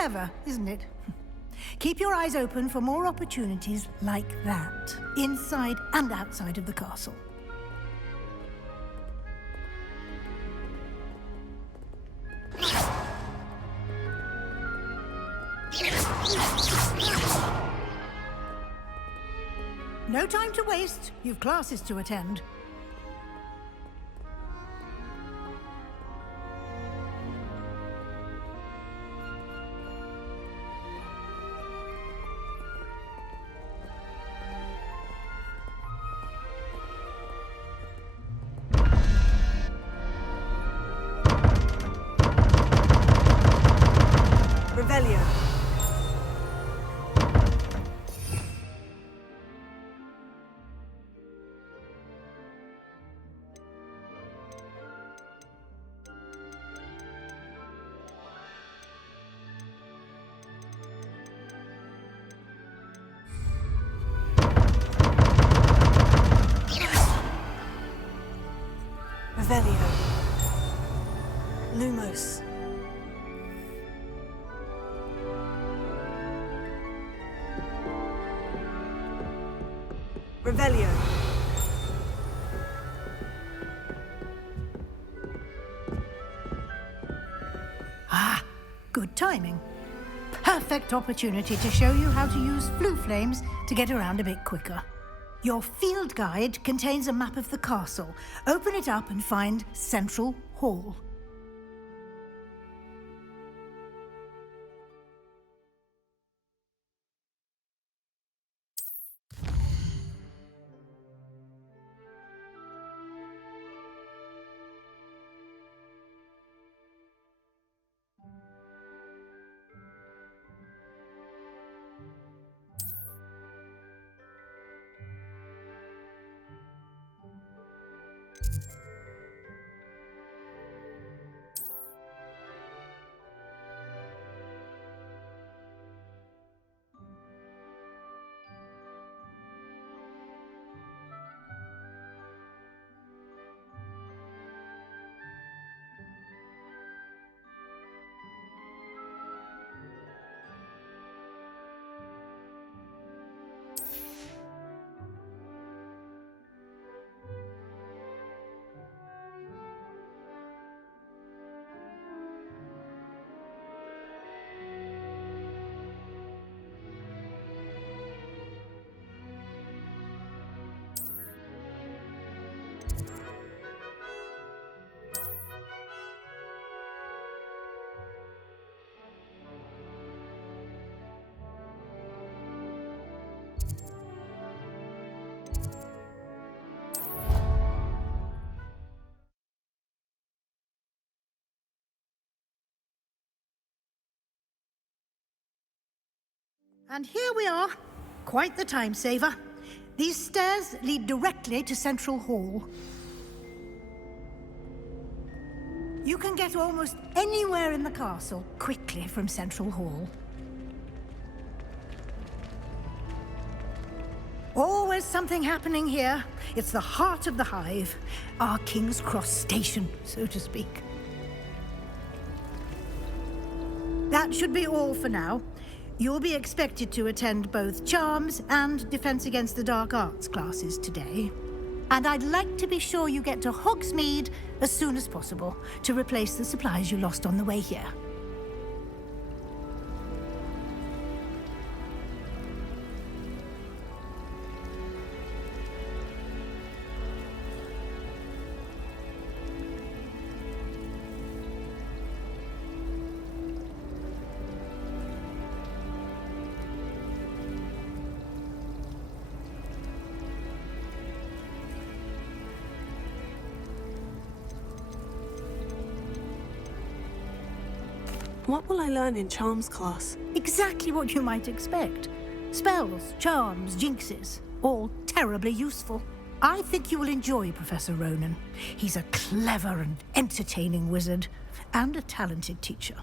Clever, isn't it? Keep your eyes open for more opportunities like that, inside and outside of the castle. No time to waste. You've classes to attend. Revelio. Revelio. Lumos. Revelio. Ah, good timing. Perfect opportunity to show you how to use flue flames to get around a bit quicker. Your field guide contains a map of the castle. Open it up and find Central Hall. And here we are. Quite the time saver. These stairs lead directly to Central Hall. You can get almost anywhere in the castle quickly from Central Hall. Always something happening here. It's the heart of the hive. Our King's Cross station, so to speak. That should be all for now. You'll be expected to attend both Charms and Defense Against the Dark Arts classes today. And I'd like to be sure you get to Hogsmeade as soon as possible to replace the supplies you lost on the way here. What will I learn in Charms class? Exactly what you might expect. Spells, charms, jinxes, all terribly useful. I think you will enjoy Professor Ronan. He's a clever and entertaining wizard, and a talented teacher.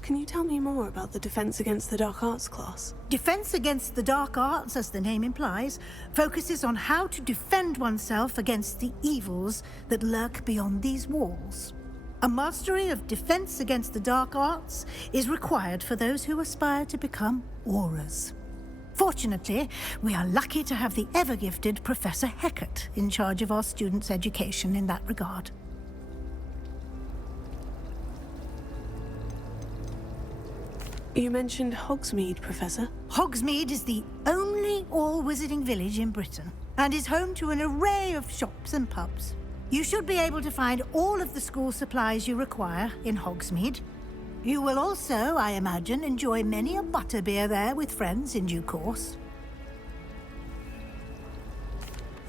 Can you tell me more about the Defense Against the Dark Arts class? Defense Against the Dark Arts, as the name implies, focuses on how to defend oneself against the evils that lurk beyond these walls. A mastery of defense against the dark arts is required for those who aspire to become Aurors. Fortunately, we are lucky to have the ever-gifted Professor Hecat in charge of our students' education in that regard. You mentioned Hogsmeade, Professor. Hogsmeade is the only all-wizarding village in Britain and is home to an array of shops and pubs. You should be able to find all of the school supplies you require in Hogsmeade. You will also, I imagine, enjoy many a butterbeer there with friends in due course.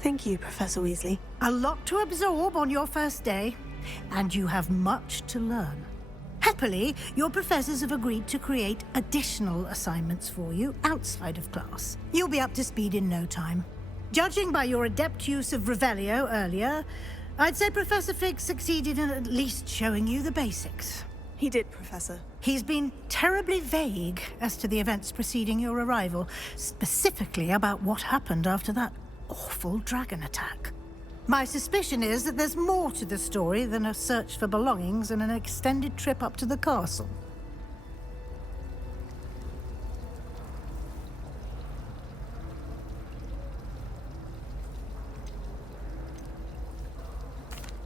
Thank you, Professor Weasley. A lot to absorb on your first day, and you have much to learn. Happily, your professors have agreed to create additional assignments for you outside of class. You'll be up to speed in no time. Judging by your adept use of Revelio earlier, I'd say Professor Fig succeeded in at least showing you the basics. He did, Professor. He's been terribly vague as to the events preceding your arrival, specifically about what happened after that awful dragon attack. My suspicion is that there's more to the story than a search for belongings and an extended trip up to the castle.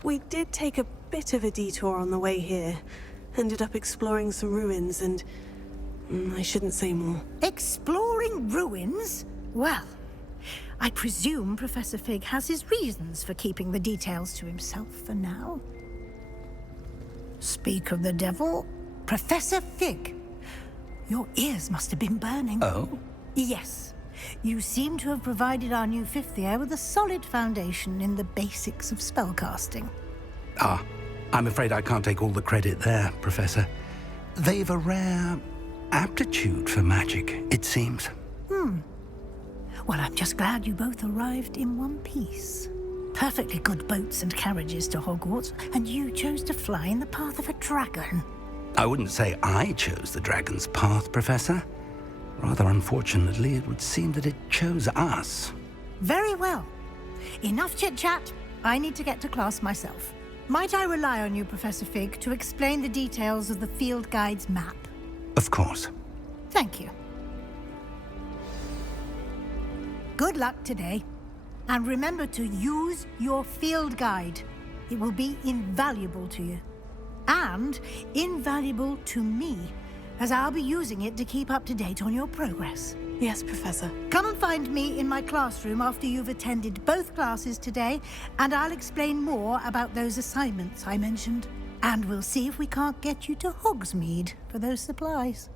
We did take a bit of a detour on the way here. Ended up exploring some ruins and... I shouldn't say more. Exploring ruins? Well, I presume Professor Fig has his reasons for keeping the details to himself for now. Speak of the devil, Professor Fig. Your ears must have been burning. Oh? Yes. You seem to have provided our new fifth year with a solid foundation in the basics of spellcasting. Ah, I'm afraid I can't take all the credit there, Professor. They've a rare aptitude for magic, it seems. Well, I'm just glad you both arrived in one piece. Perfectly good boats and carriages to Hogwarts, and you chose to fly in the path of a dragon. I wouldn't say I chose the dragon's path, Professor. Rather unfortunately, it would seem that it chose us. Very well. Enough chit-chat. I need to get to class myself. Might I rely on you, Professor Fig, to explain the details of the field guide's map? Of course. Thank you. Good luck today. And remember to use your field guide. It will be invaluable to you. And invaluable to me, as I'll be using it to keep up to date on your progress. Yes, Professor. Come and find me in my classroom after you've attended both classes today, and I'll explain more about those assignments I mentioned. And we'll see if we can't get you to Hogsmeade for those supplies.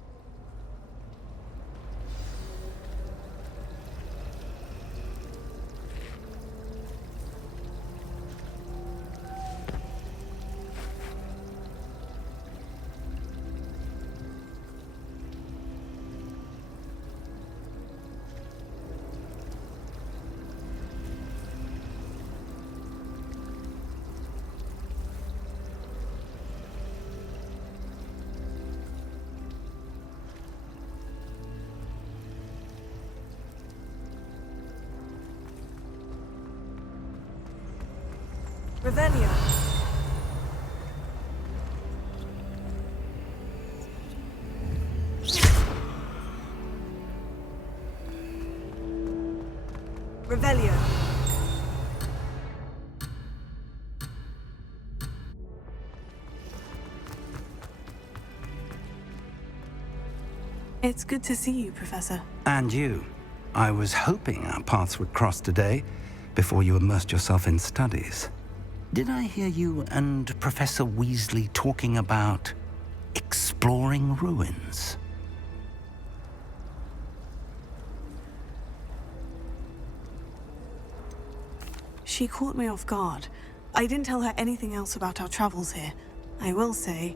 Revelio. Revelio. It's good to see you, Professor. And you. I was hoping our paths would cross today, before you immersed yourself in studies. Did I hear you and Professor Weasley talking about exploring ruins? She caught me off guard. I didn't tell her anything else about our travels here. I will say,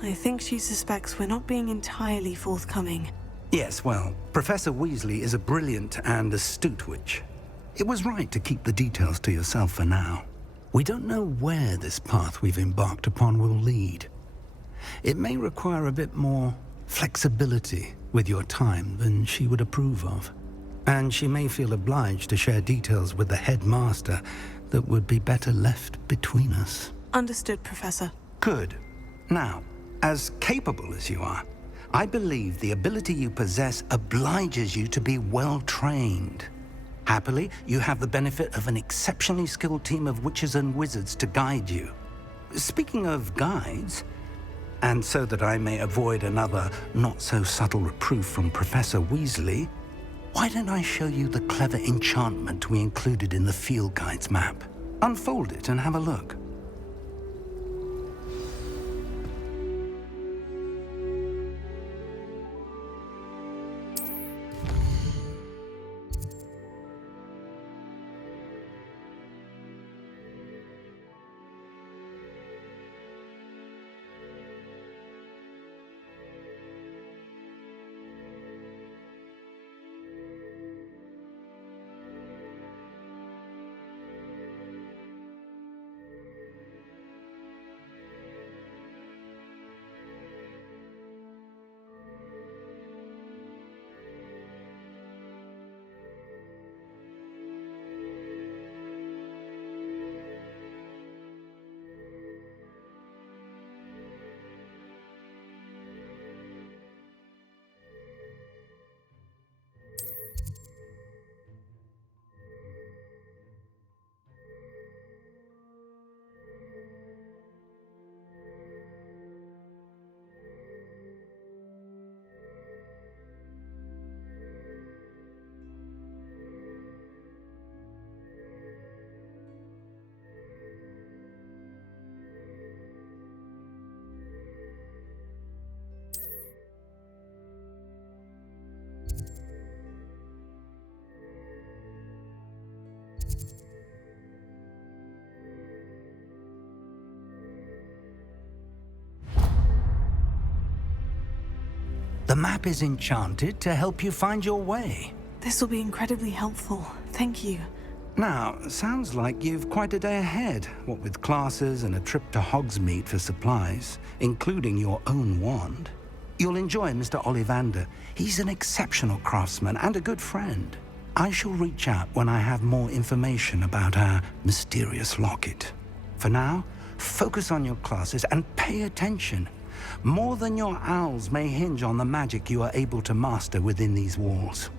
I think she suspects we're not being entirely forthcoming. Yes, well, Professor Weasley is a brilliant and astute witch. It was right to keep the details to yourself for now. We don't know where this path we've embarked upon will lead. It may require a bit more flexibility with your time than she would approve of. And she may feel obliged to share details with the headmaster that would be better left between us. Understood, Professor. Good. Now, as capable as you are, I believe the ability you possess obliges you to be well trained. Happily, you have the benefit of an exceptionally skilled team of witches and wizards to guide you. Speaking of guides, and so that I may avoid another not-so-subtle reproof from Professor Weasley, why don't I show you the clever enchantment we included in the field guide's map? Unfold it and have a look. The map is enchanted to help you find your way. This will be incredibly helpful. Thank you. Now, sounds like you've quite a day ahead, what with classes and a trip to Hogsmeade for supplies, including your own wand. You'll enjoy Mr. Ollivander. He's an exceptional craftsman and a good friend. I shall reach out when I have more information about our mysterious locket. For now, focus on your classes and pay attention. More than your owls may hinge on the magic you are able to master within these walls.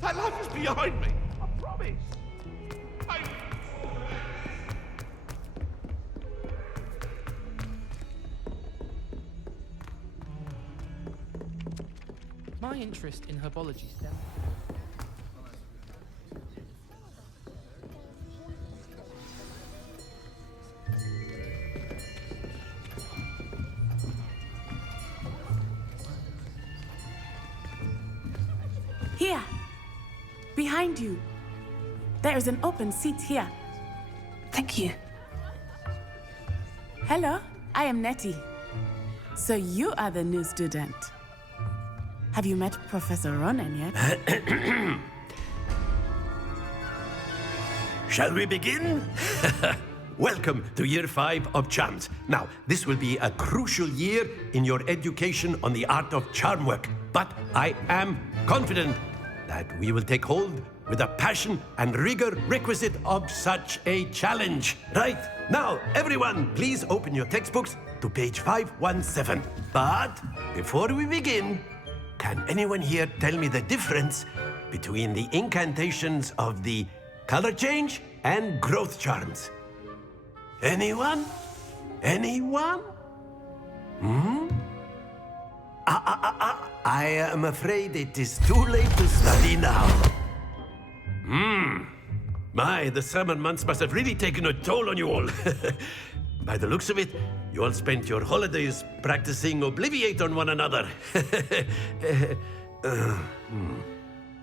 That life is behind me. I promise. My interest in herbology stems. Here! Behind you. There is an open seat here. Thank you. Hello, I am Nettie. So you are the new student. Have you met Professor Ronan yet? Shall we begin? Welcome to Year 5 of Charms. Now, this will be a crucial year in your education on the art of charm work. But I am confident that we will take hold with the passion and rigor requisite of such a challenge. Right, now, everyone, please open your textbooks to page 517. But before we begin, can anyone here tell me the difference between the incantations of the color change and growth charms? Anyone? Anyone? I am afraid it is too late to study now. My, the summer months must have really taken a toll on you all. By the looks of it, you all spent your holidays practicing Obliviate on one another.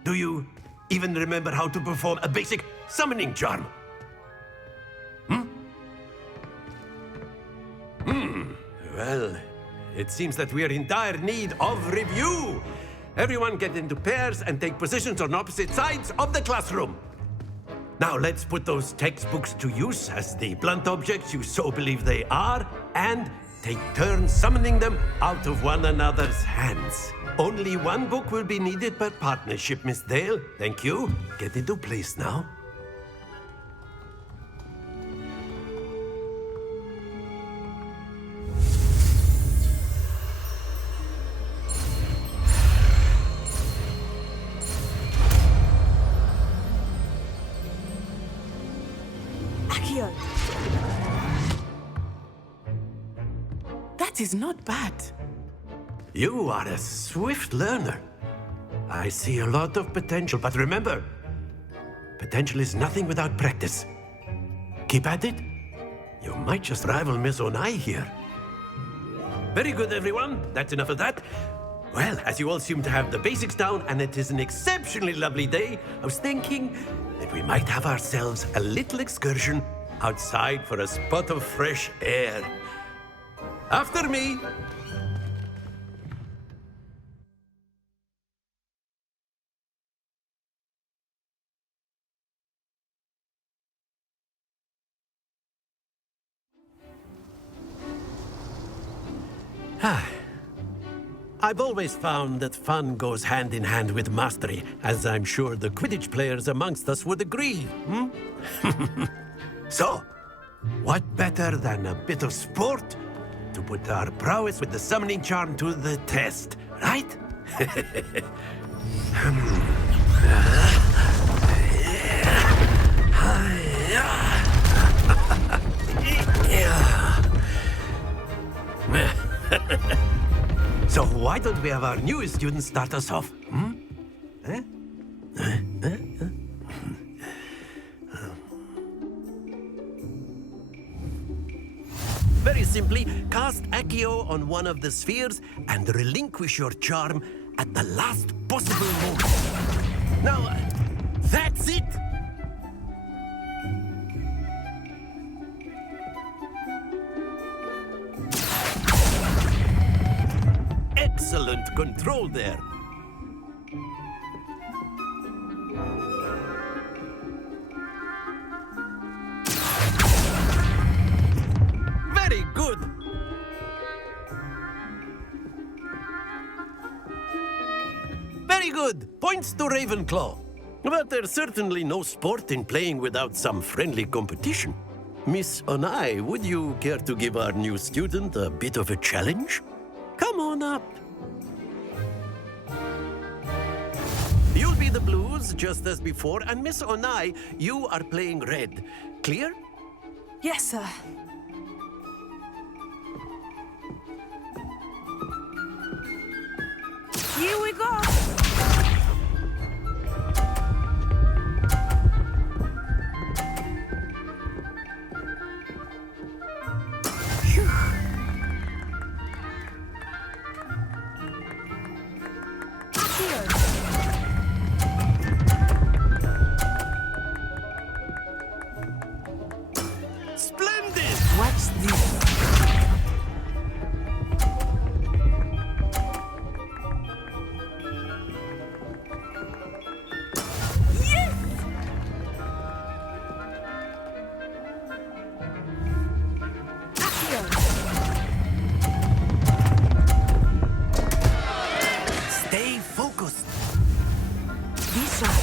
Do you even remember how to perform a basic summoning charm? Well, it seems that we are in dire need of review. Everyone get into pairs and take positions on opposite sides of the classroom. Now let's put those textbooks to use as the blunt objects you so believe they are, and take turns summoning them out of one another's hands. Only one book will be needed per partnership, Miss Dale. Thank you. Get into place now. Akio! That is not bad. You are a swift learner. I see a lot of potential, but remember, potential is nothing without practice. Keep at it. You might just rival Miss Onai here. Very good, everyone. That's enough of that. Well, as you all seem to have the basics down, and it is an exceptionally lovely day, I was thinking that we might have ourselves a little excursion outside for a spot of fresh air. After me. I've always found that fun goes hand in hand with mastery, as I'm sure the Quidditch players amongst us would agree. So, what better than a bit of sport to put our prowess with the summoning charm to the test, right? So why don't we have our newest student start us off? Very simply, cast Accio on one of the spheres and relinquish your charm at the last possible moment. Now, that's it! Excellent control there. Very good. Very good. Points to Ravenclaw. But there's certainly no sport in playing without some friendly competition. Miss Onai, would you care to give our new student a bit of a challenge? Come on up. You'll be the blues, just as before, and Miss Onai, you are playing red. Clear? Yes, sir. Here we go. Splendid! Watch this. Stay focused. Be sharp.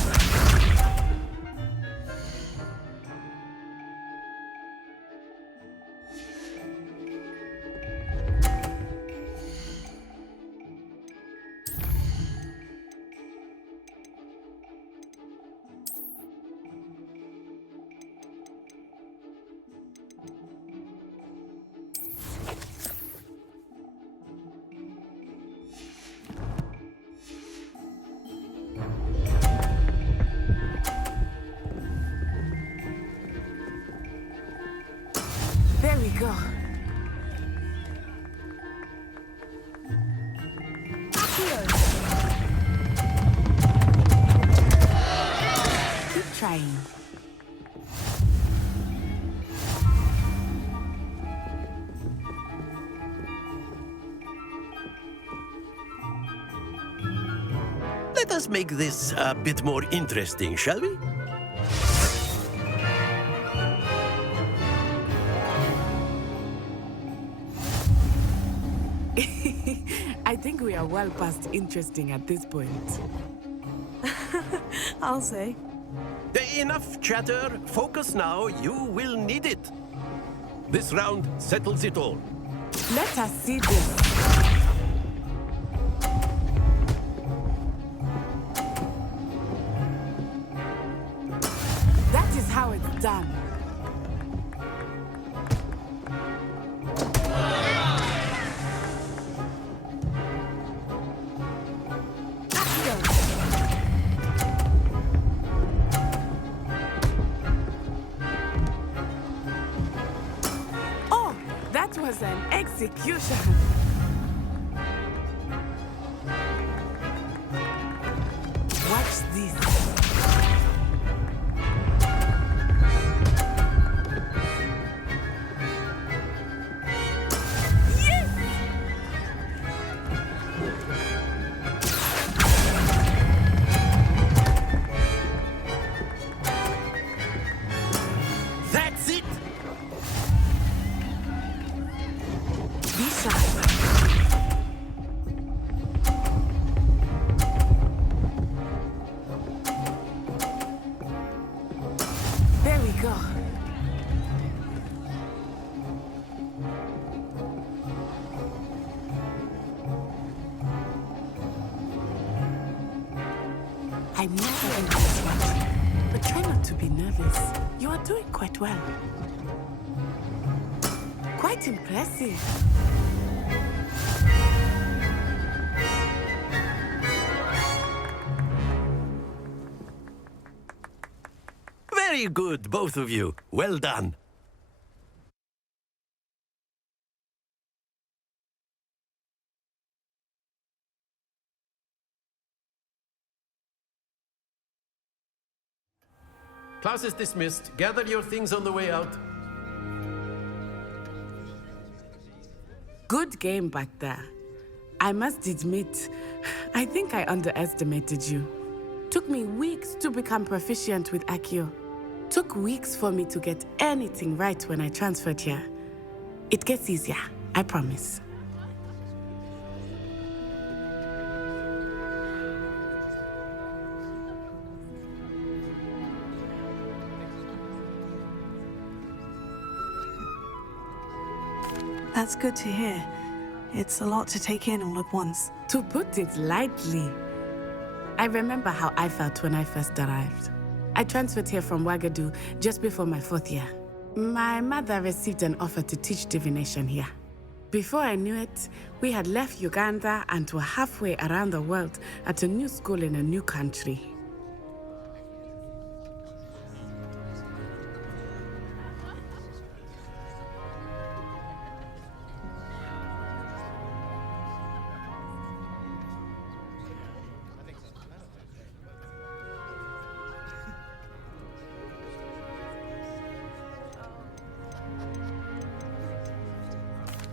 There we go. Keep trying. Let us make this a bit more interesting, shall we? I think we are well past interesting at this point. I'll say. Enough chatter. Focus now. You will need it. This round settles it all. Let us see this. That is how it's done. Oh, that was an execution. Watch this. That's it. Be sharp. There we go. I'm never in this watching, but try not to be nervous. You are doing quite well. Quite impressive. Very good, both of you. Well done. Class is dismissed. Gather your things on the way out. Good game back there. I must admit, I think I underestimated you. Took me weeks to become proficient with Accio. Took weeks for me to get anything right when I transferred here. It gets easier, I promise. That's good to hear. It's a lot to take in all at once. To put it lightly, I remember how I felt when I first arrived. I transferred here from Ouagadougou just before my 4th year. My mother received an offer to teach divination here. Before I knew it, we had left Uganda and were halfway around the world at a new school in a new country.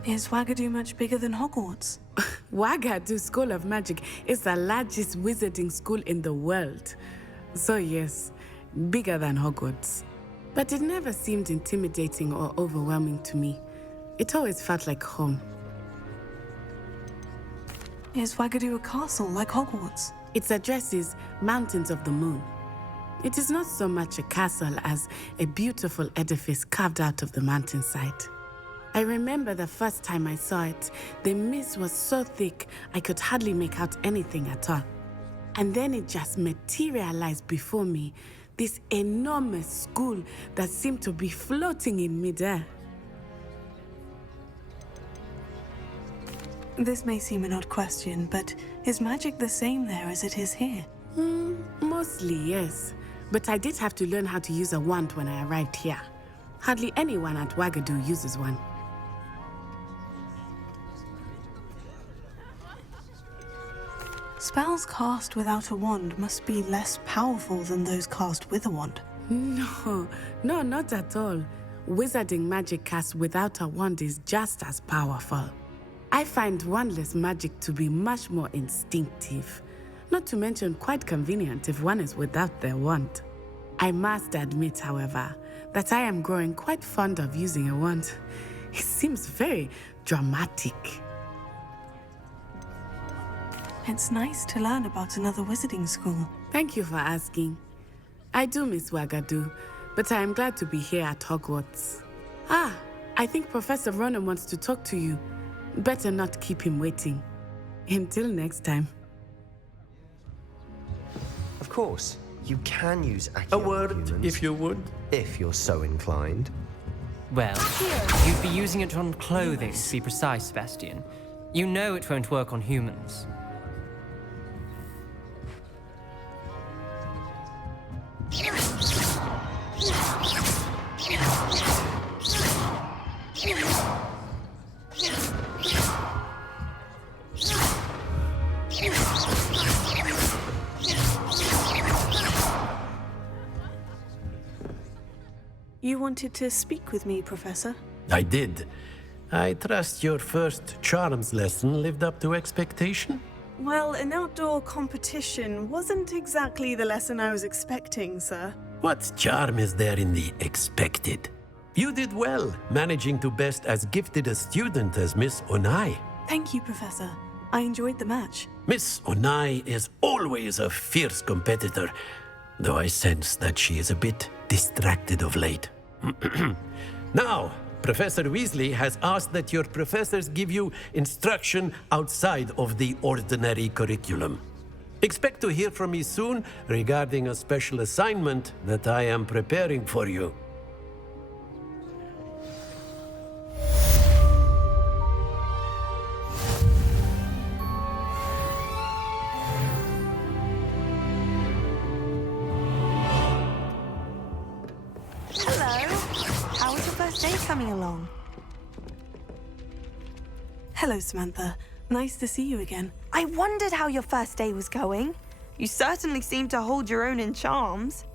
Is Ouagadougou much bigger than Hogwarts? Ouagadougou School of Magic is the largest wizarding school in the world. So yes, bigger than Hogwarts. But it never seemed intimidating or overwhelming to me. It always felt like home. Is Ouagadougou a castle like Hogwarts? Its address is Mountains of the Moon. It is not so much a castle as a beautiful edifice carved out of the mountainside. I remember the first time I saw it, the mist was so thick I could hardly make out anything at all. And then it just materialized before me, this enormous school that seemed to be floating in midair. This may seem an odd question, but is magic the same there as it is here? Mostly, yes. But I did have to learn how to use a wand when I arrived here. Hardly anyone at Ouagadougou uses one. Spells cast without a wand must be less powerful than those cast with a wand. No, not at all. Wizarding magic cast without a wand is just as powerful. I find wandless magic to be much more instinctive. Not to mention quite convenient if one is without their wand. I must admit, however, that I am growing quite fond of using a wand. It seems very dramatic. It's nice to learn about another wizarding school. Thank you for asking. I do miss Ouagadougou, but I am glad to be here at Hogwarts. I think Professor Ronan wants to talk to you. Better not keep him waiting. Until next time. Of course, you can use Accio A word, humans, if you would. if you're so inclined. Well, you'd be using it on clothing, to be precise, Sebastian. You know it won't work on humans. You wanted to speak with me, Professor? I did. I trust your first charms lesson lived up to expectation? Well, an outdoor competition wasn't exactly the lesson I was expecting, sir. What charm is there in the expected? You did well, managing to best as gifted a student as Miss Onai. Thank you, Professor. I enjoyed the match. Miss Onai is always a fierce competitor, though I sense that she is a bit distracted of late. Now, Professor Weasley has asked that your professors give you instruction outside of the ordinary curriculum. Expect to hear from me soon regarding a special assignment that I am preparing for you. How was your first day coming along? Hello, Samantha. Nice to see you again. I wondered how your first day was going. You certainly seem to hold your own in charms.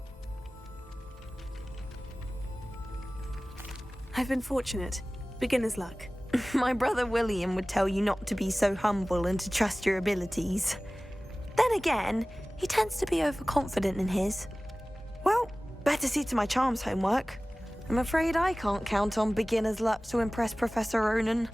I've been fortunate. Beginner's luck. My brother William would tell you not to be so humble and to trust your abilities. Then again, he tends to be overconfident in his. Well, better see to my charms homework. I'm afraid I can't count on beginner's luck to impress Professor Ronan.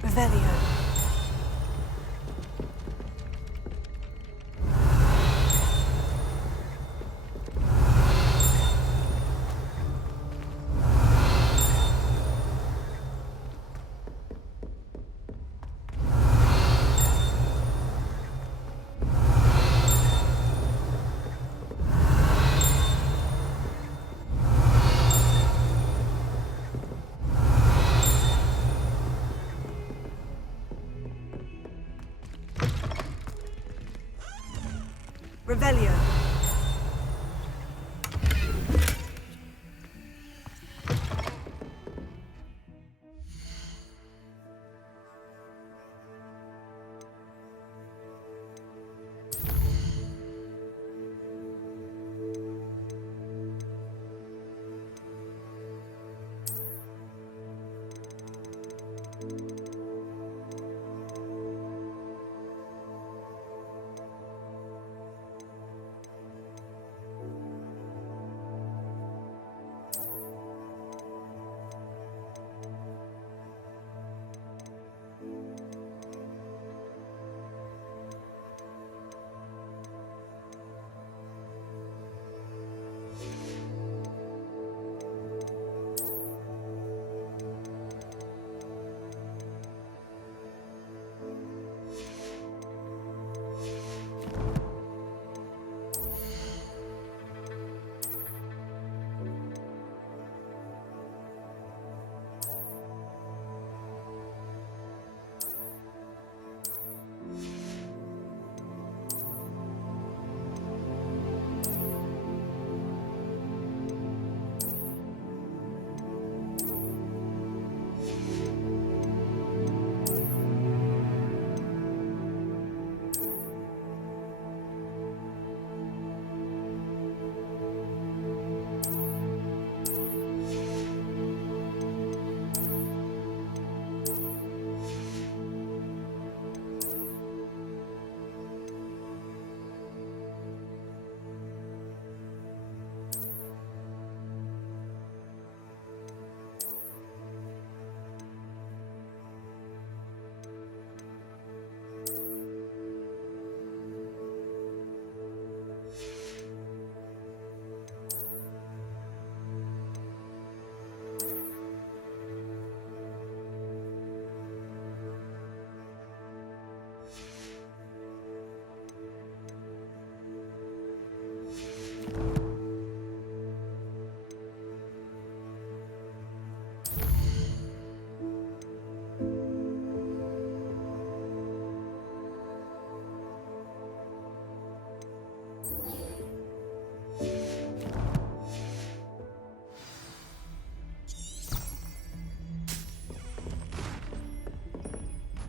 Revelio. Revelio.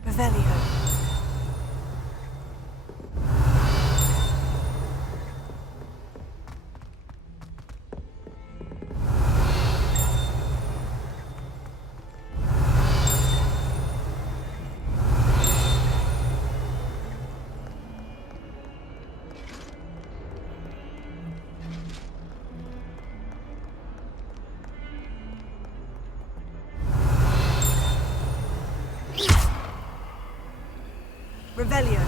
Revelio. Revelio.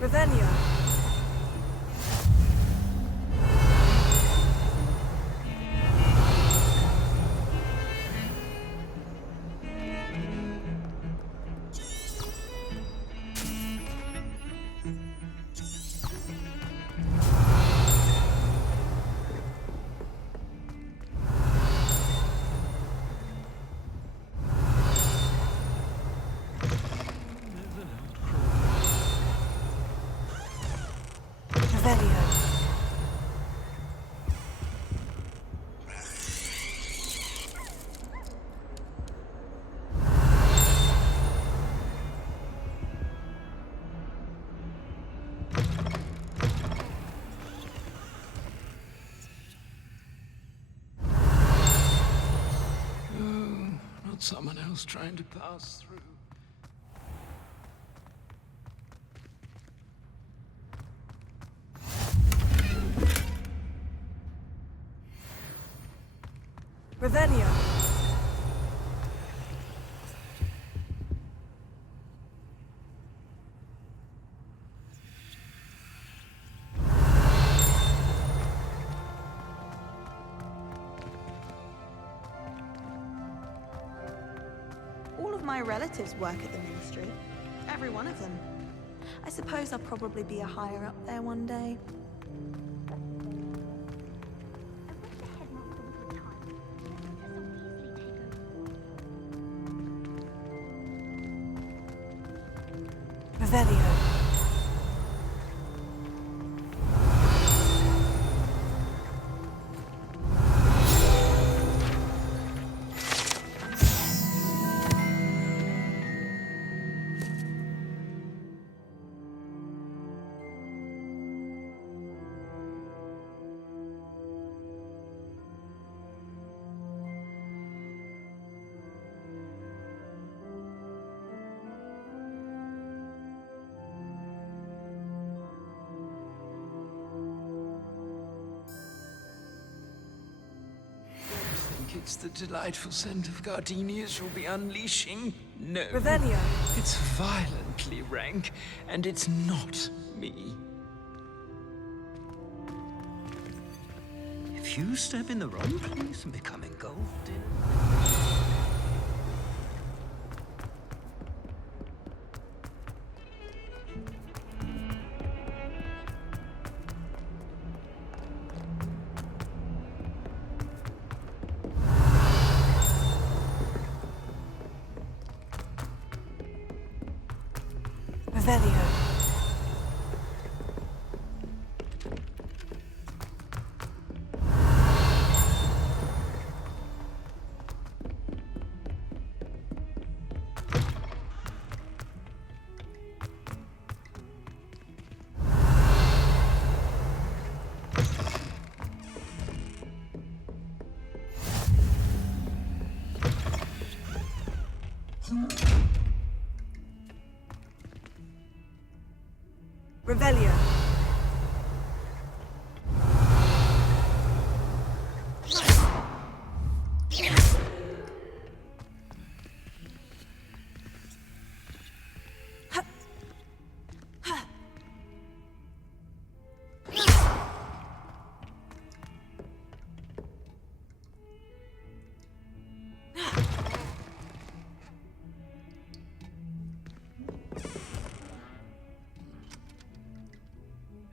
Revelio. Someone else trying to pass through. Revelio. my relatives work at the ministry. Every one of them. I suppose I'll probably be a higher up there one day. Revelio. It's the delightful scent of gardenias you'll be unleashing. No. Revelio. It's violently rank, and it's not me. If you step in the wrong place and become engulfed in... Revelio. Revelio.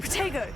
Protego.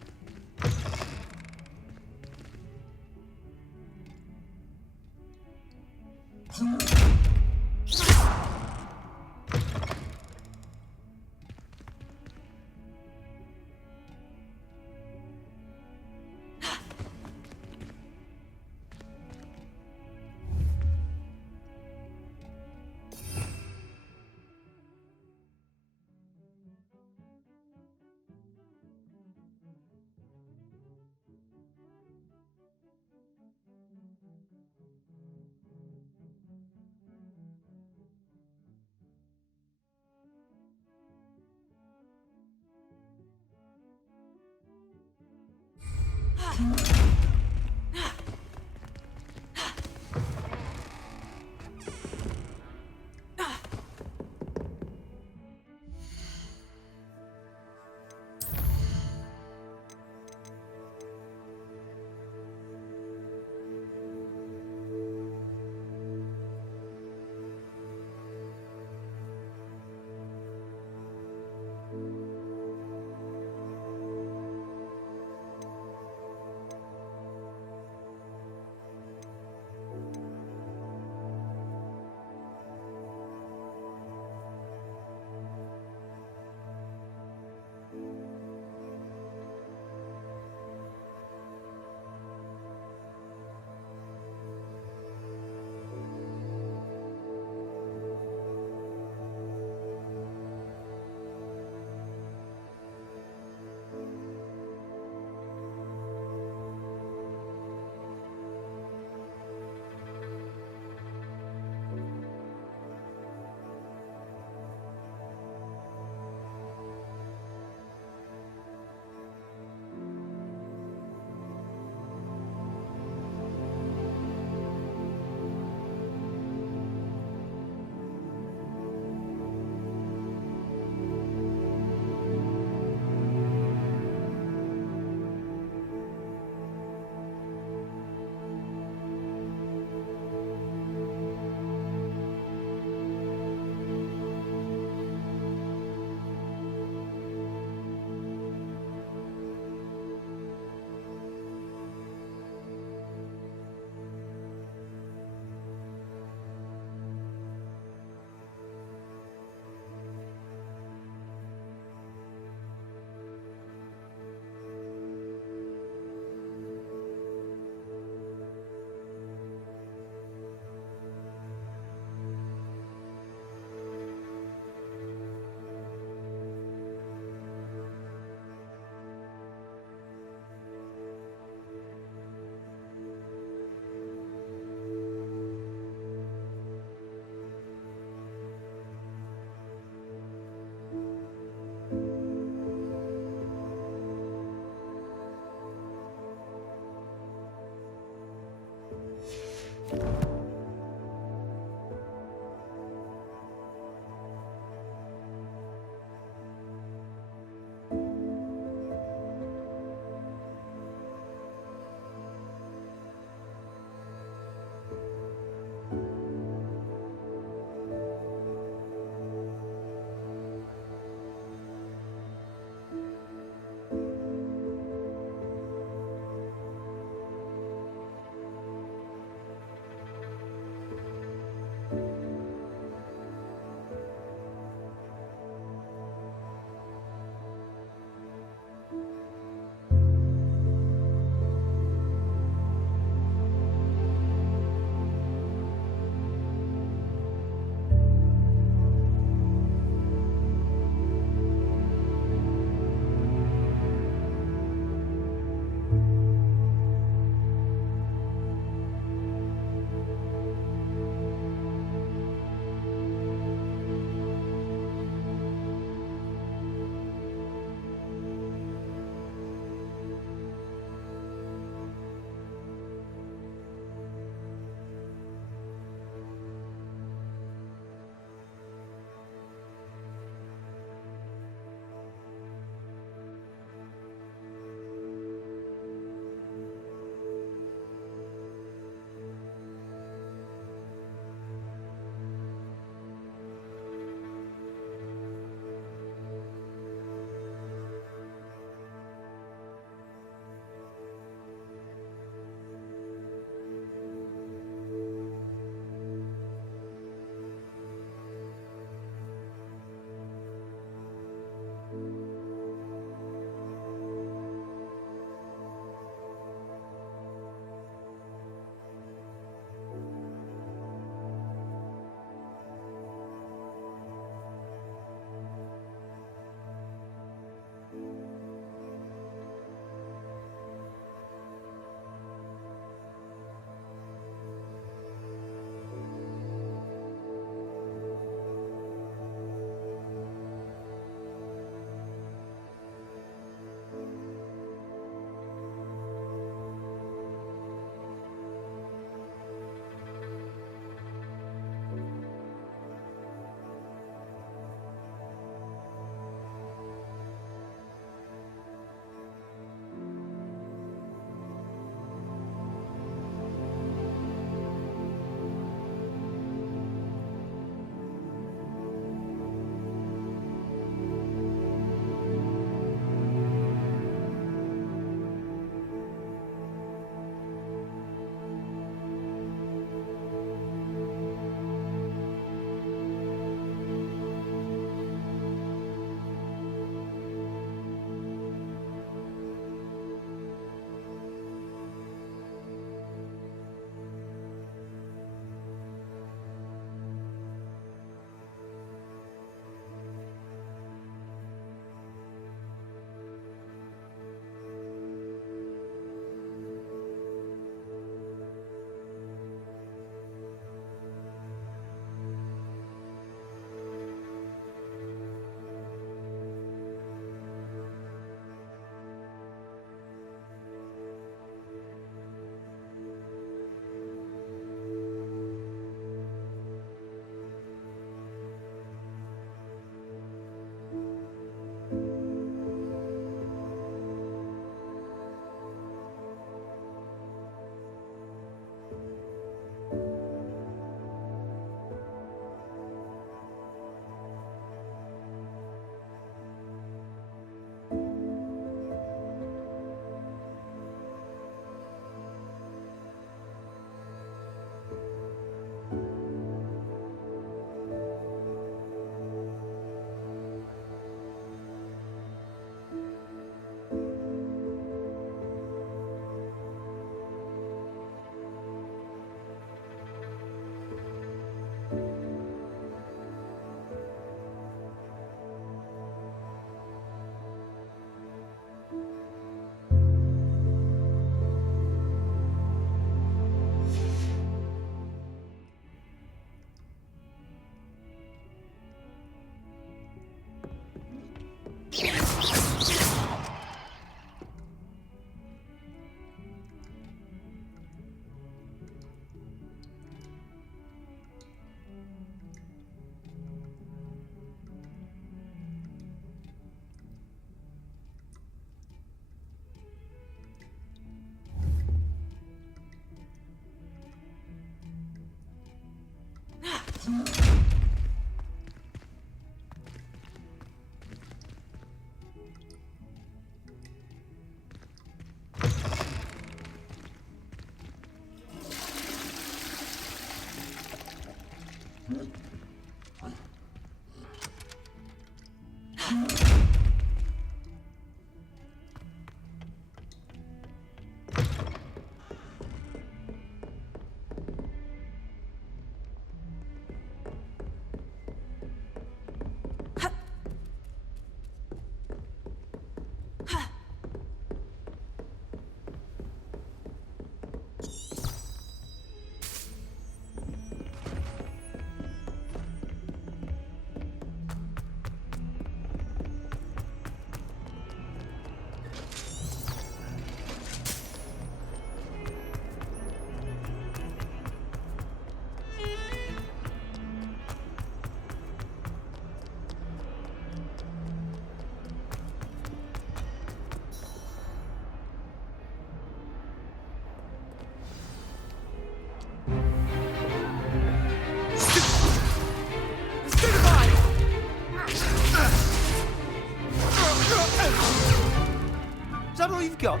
Is that all you've got?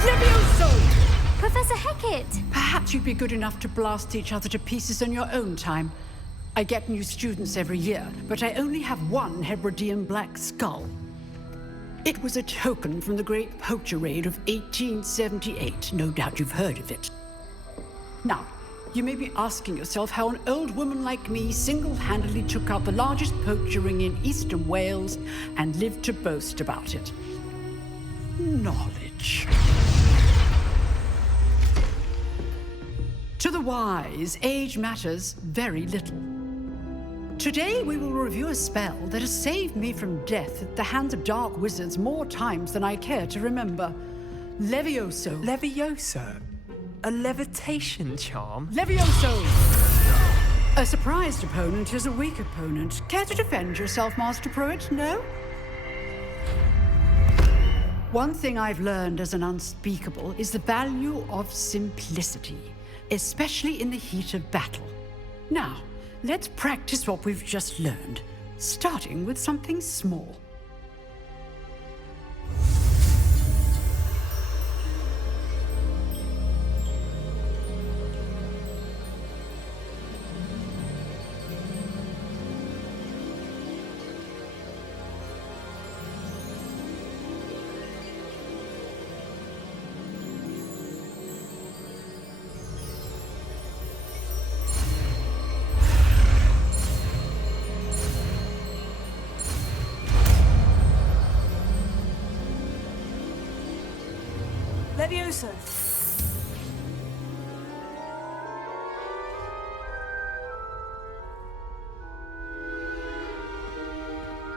Levioso! Professor Hecat! Perhaps you'd be good enough to blast each other to pieces in your own time. I get new students every year, but I only have one Hebridean black skull. It was a token from the Great Poacher Raid of 1878. No doubt you've heard of it. Now, you may be asking yourself how an old woman like me single-handedly took out the largest poacher ring in eastern Wales and lived to boast about it. Knowledge. To the wise, age matters very little. Today we will review a spell that has saved me from death at the hands of dark wizards more times than I care to remember. Levioso. Levioso? A levitation charm? Levioso! A surprised opponent is a weak opponent. Care to defend yourself, Master Pruitt? No? One thing I've learned as an unspeakable is the value of simplicity, especially in the heat of battle. Now, let's practice what we've just learned, starting with something small. Levioso.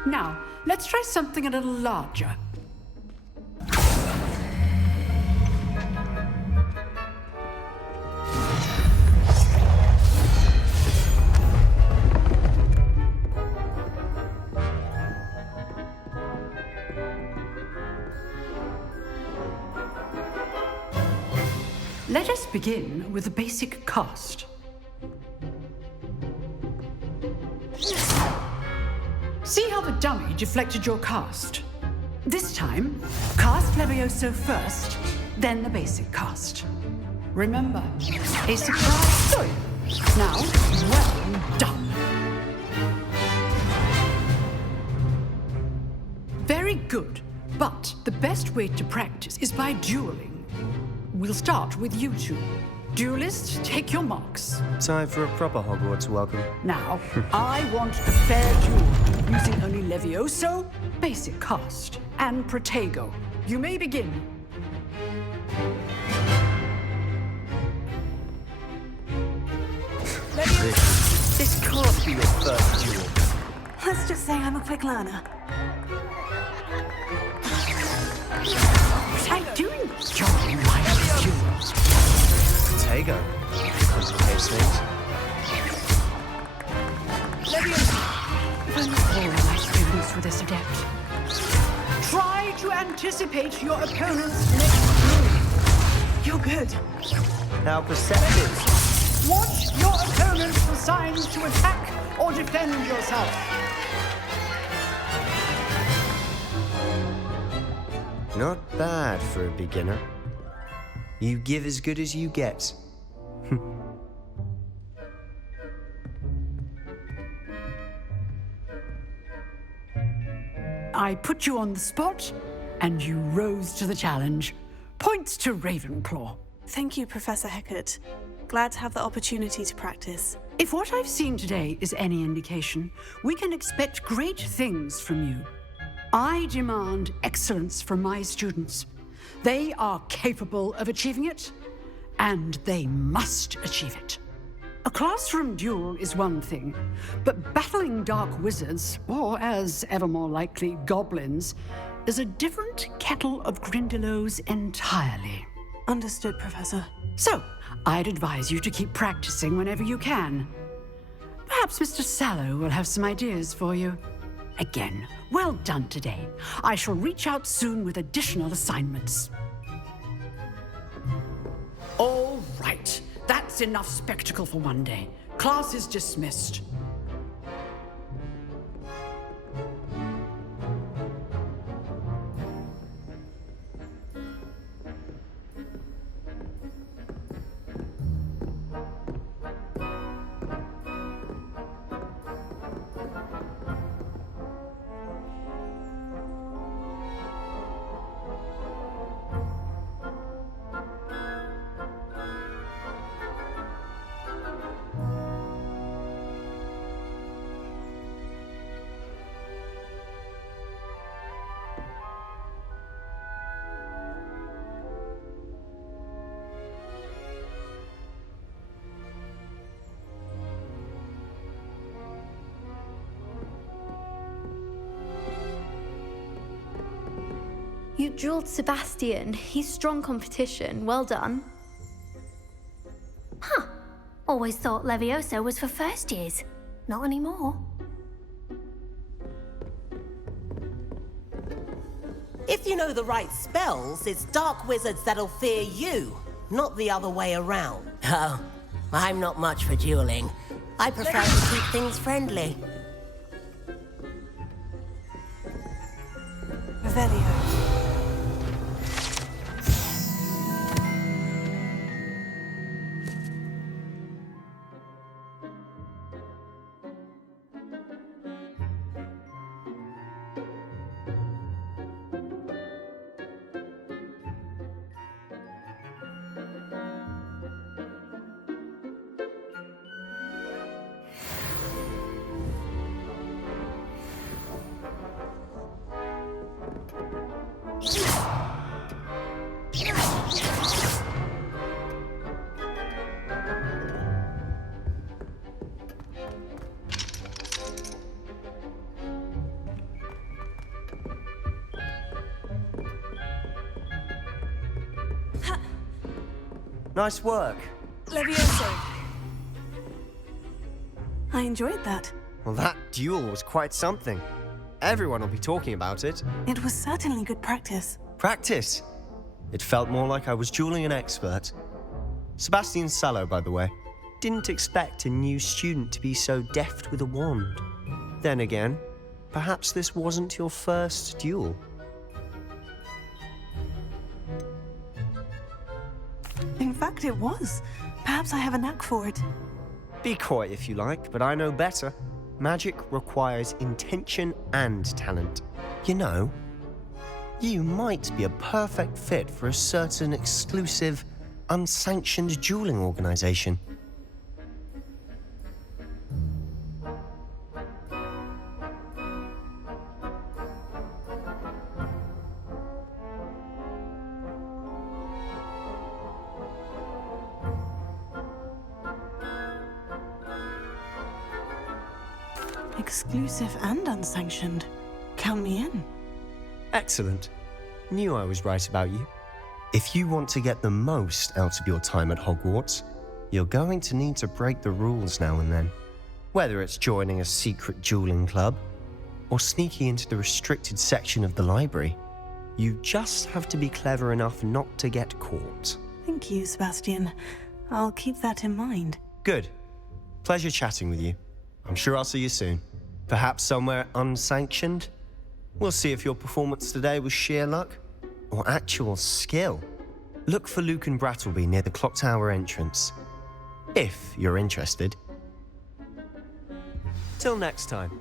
Now, let's try something a little larger. Let us begin with a basic cast. See how the dummy deflected your cast? This time, cast Levioso first, then the basic cast. Remember, a surprise story. Now, well done. Very good, but the best way to practice is by dueling. We'll start with you two. Duelists, take your marks. Time for a proper Hogwarts welcome. Now, I want a fair duel, using only Levioso, basic cast, and Protego. You may begin. This can't be your first duel. Let's just say I'm a quick learner. What are you doing? Join my duels. Protego. Complicate things. If only all my students were this adept. Try to anticipate your opponent's next move. You're good. How perceptive. Watch your opponent for signs to attack or defend yourself. Not bad for a beginner. You give as good as you get. I put you on the spot, and you rose to the challenge. Points to Ravenclaw. Thank you, Professor Hecat. Glad to have the opportunity to practice. If what I've seen today is any indication, we can expect great things from you. I demand excellence from my students. They are capable of achieving it, and they must achieve it. A classroom duel is one thing, but battling dark wizards, or as ever more likely, goblins, is a different kettle of Grindylows entirely. Understood, Professor. So, I'd advise you to keep practicing whenever you can. Perhaps Mr. Sallow will have some ideas for you. Again, well done today. I shall reach out soon with additional assignments. All right. That's enough spectacle for one day. Class is dismissed. You drilled Sebastian. He's strong competition. Well done. Huh. Always thought Levioso was for first years. Not anymore. If you know the right spells, it's dark wizards that'll fear you, not the other way around. Oh, I'm not much for dueling. I prefer to keep things friendly. Revelio. Nice work. Levioso. I enjoyed that. Well, that duel was quite something. Everyone will be talking about it. It was certainly good practice. Practice? It felt more like I was dueling an expert. Sebastian Sallow, by the way. Didn't expect a new student to be so deft with a wand. Then again, perhaps this wasn't your first duel. In fact, it was. Perhaps I have a knack for it. Be coy if you like, but I know better. Magic requires intention and talent. You know, you might be a perfect fit for a certain exclusive, unsanctioned dueling organization. Exclusive and unsanctioned. Count me in. Excellent. Knew I was right about you. If you want to get the most out of your time at Hogwarts, you're going to need to break the rules now and then. Whether it's joining a secret dueling club or sneaking into the restricted section of the library, you just have to be clever enough not to get caught. Thank you, Sebastian. I'll keep that in mind. Good. Pleasure chatting with you. I'm sure I'll see you soon. Perhaps somewhere unsanctioned? We'll see if your performance today was sheer luck or actual skill. Look for Luke and Brattleby near the clock tower entrance, if you're interested. Till next time.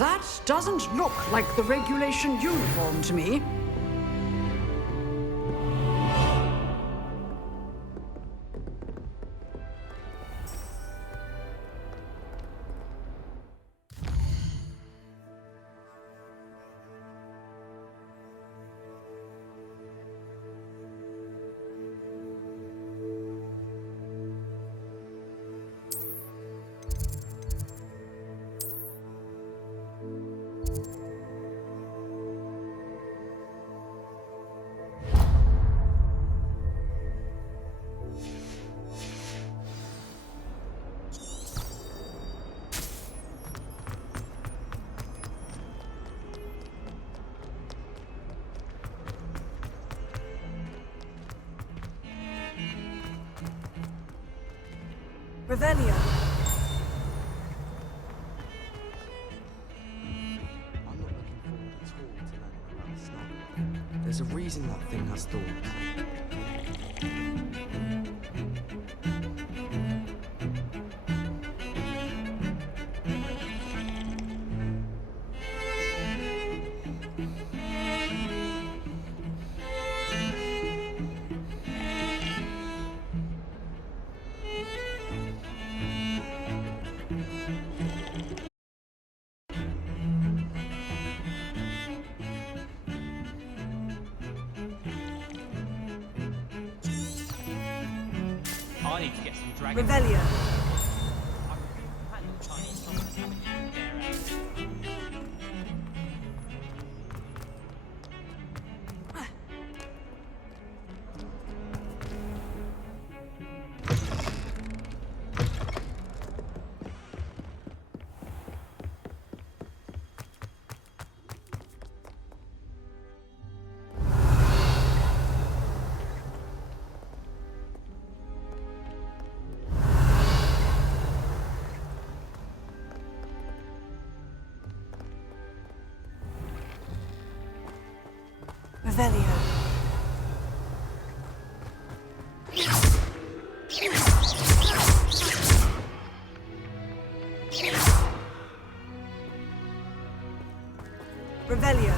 That doesn't look like the regulation uniform to me. Revelio. I'm not looking forward at all to learning about the snow. There's a reason that thing has thorns. I need to get some dragon. Revelio. Revelio. Revelio.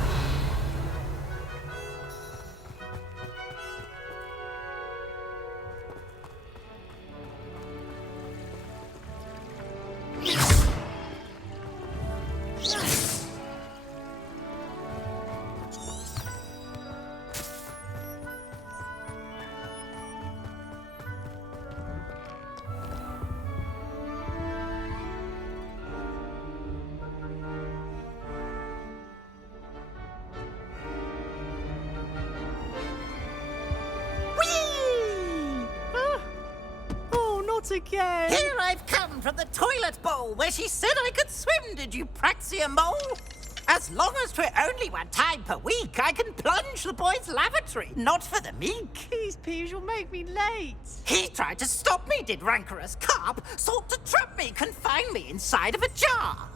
Again. Here I've come from the toilet bowl where she said I could swim, did you praxia mole? As long as 'twere only one time per week, I can plunge the boy's lavatory, not for the meek. Please, Peeves, you'll make me late. He tried to stop me, did rancorous carp, sought to trap me, confine me inside of a jar.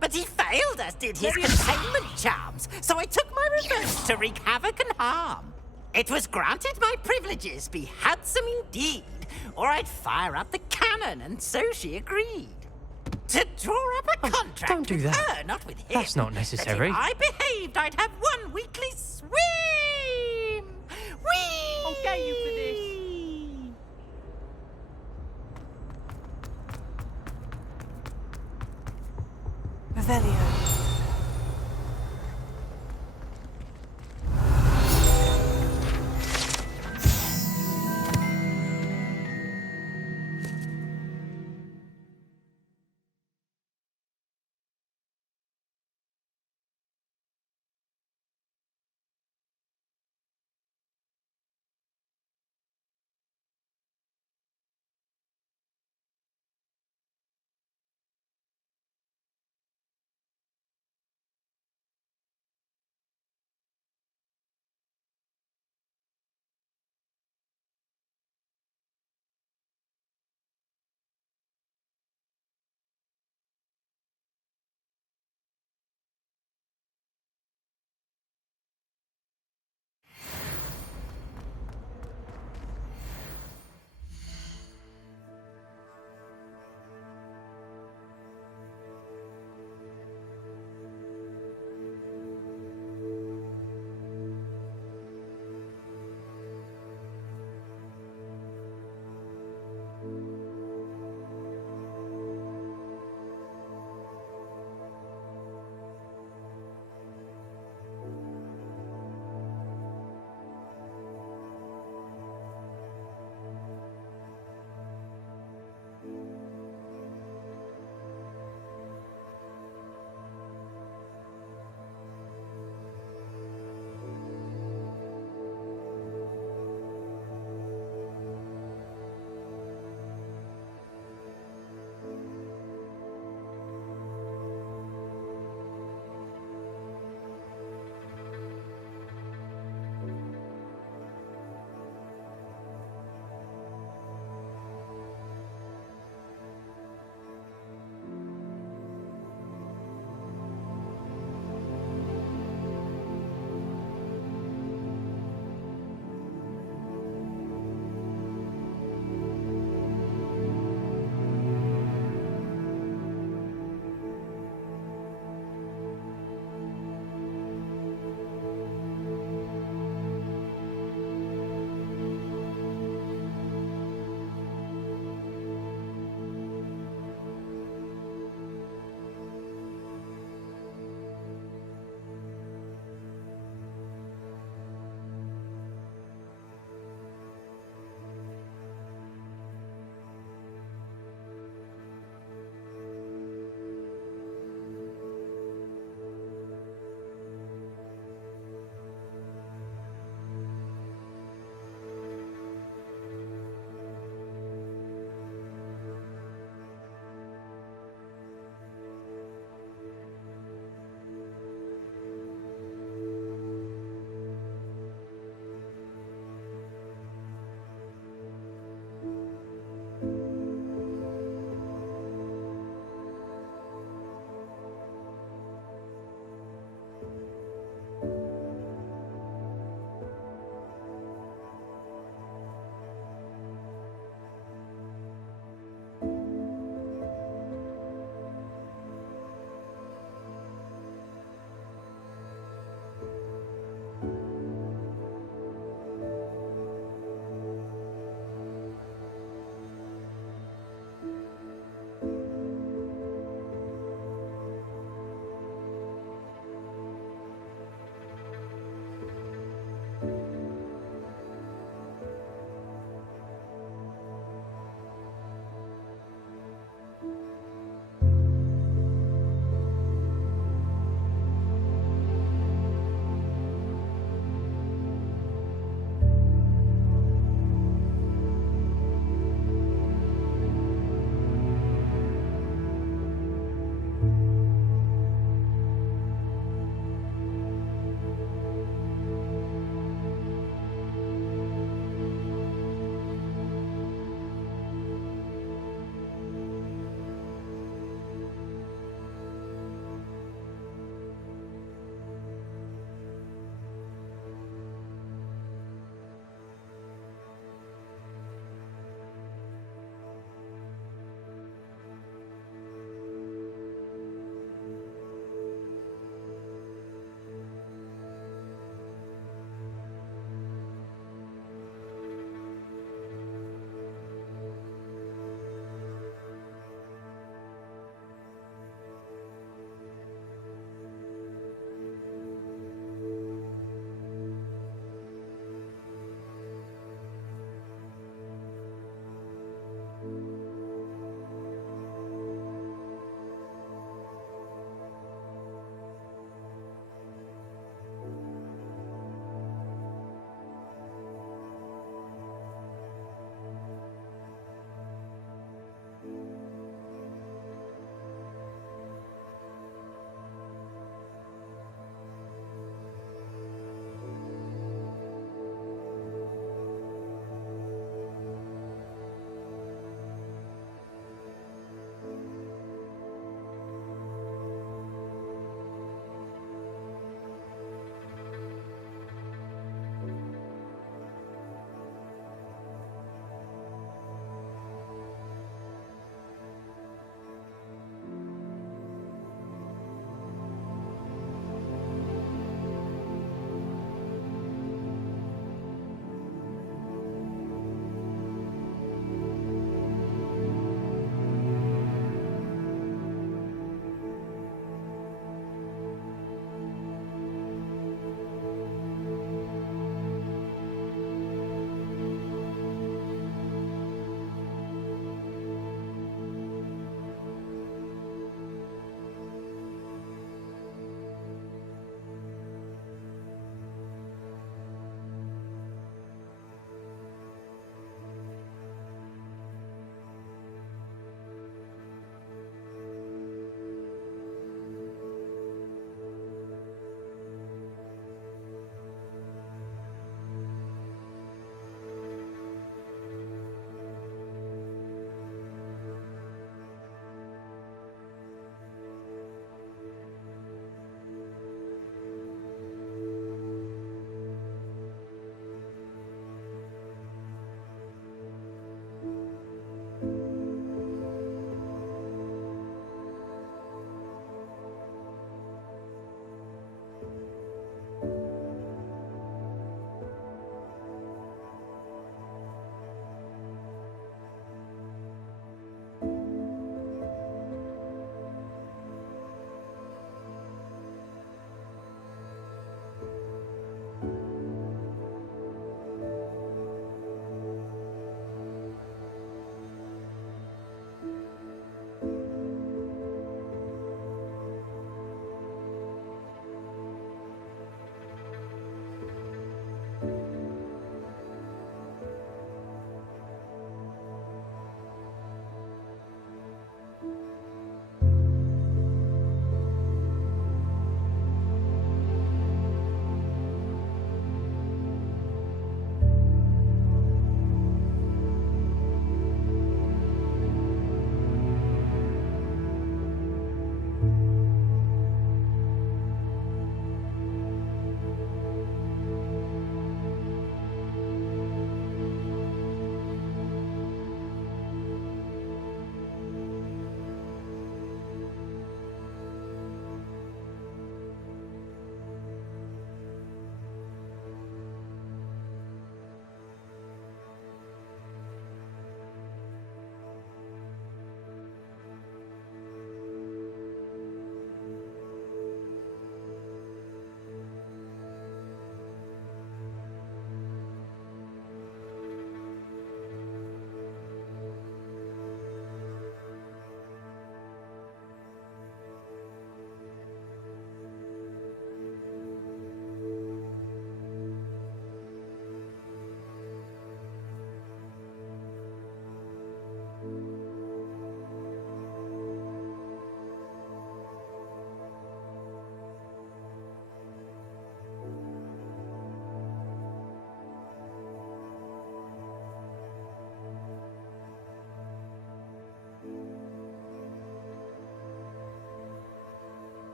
But he failed, as did his containment charms, so I took my revenge to wreak havoc and harm. It was granted my privileges be handsome indeed, or I'd fire up the cannon, and so she agreed. To draw up a contract don't do with that. her, not with him. That's not necessary. That if I behaved, I'd have one weekly swim. Whee! I'll get you for this. Revelio.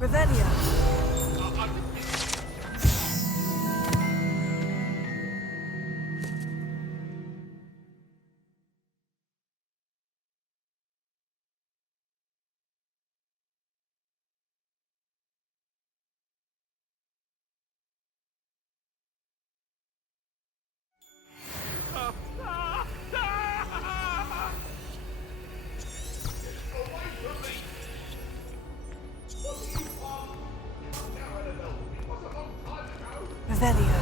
Revelio. Revelio.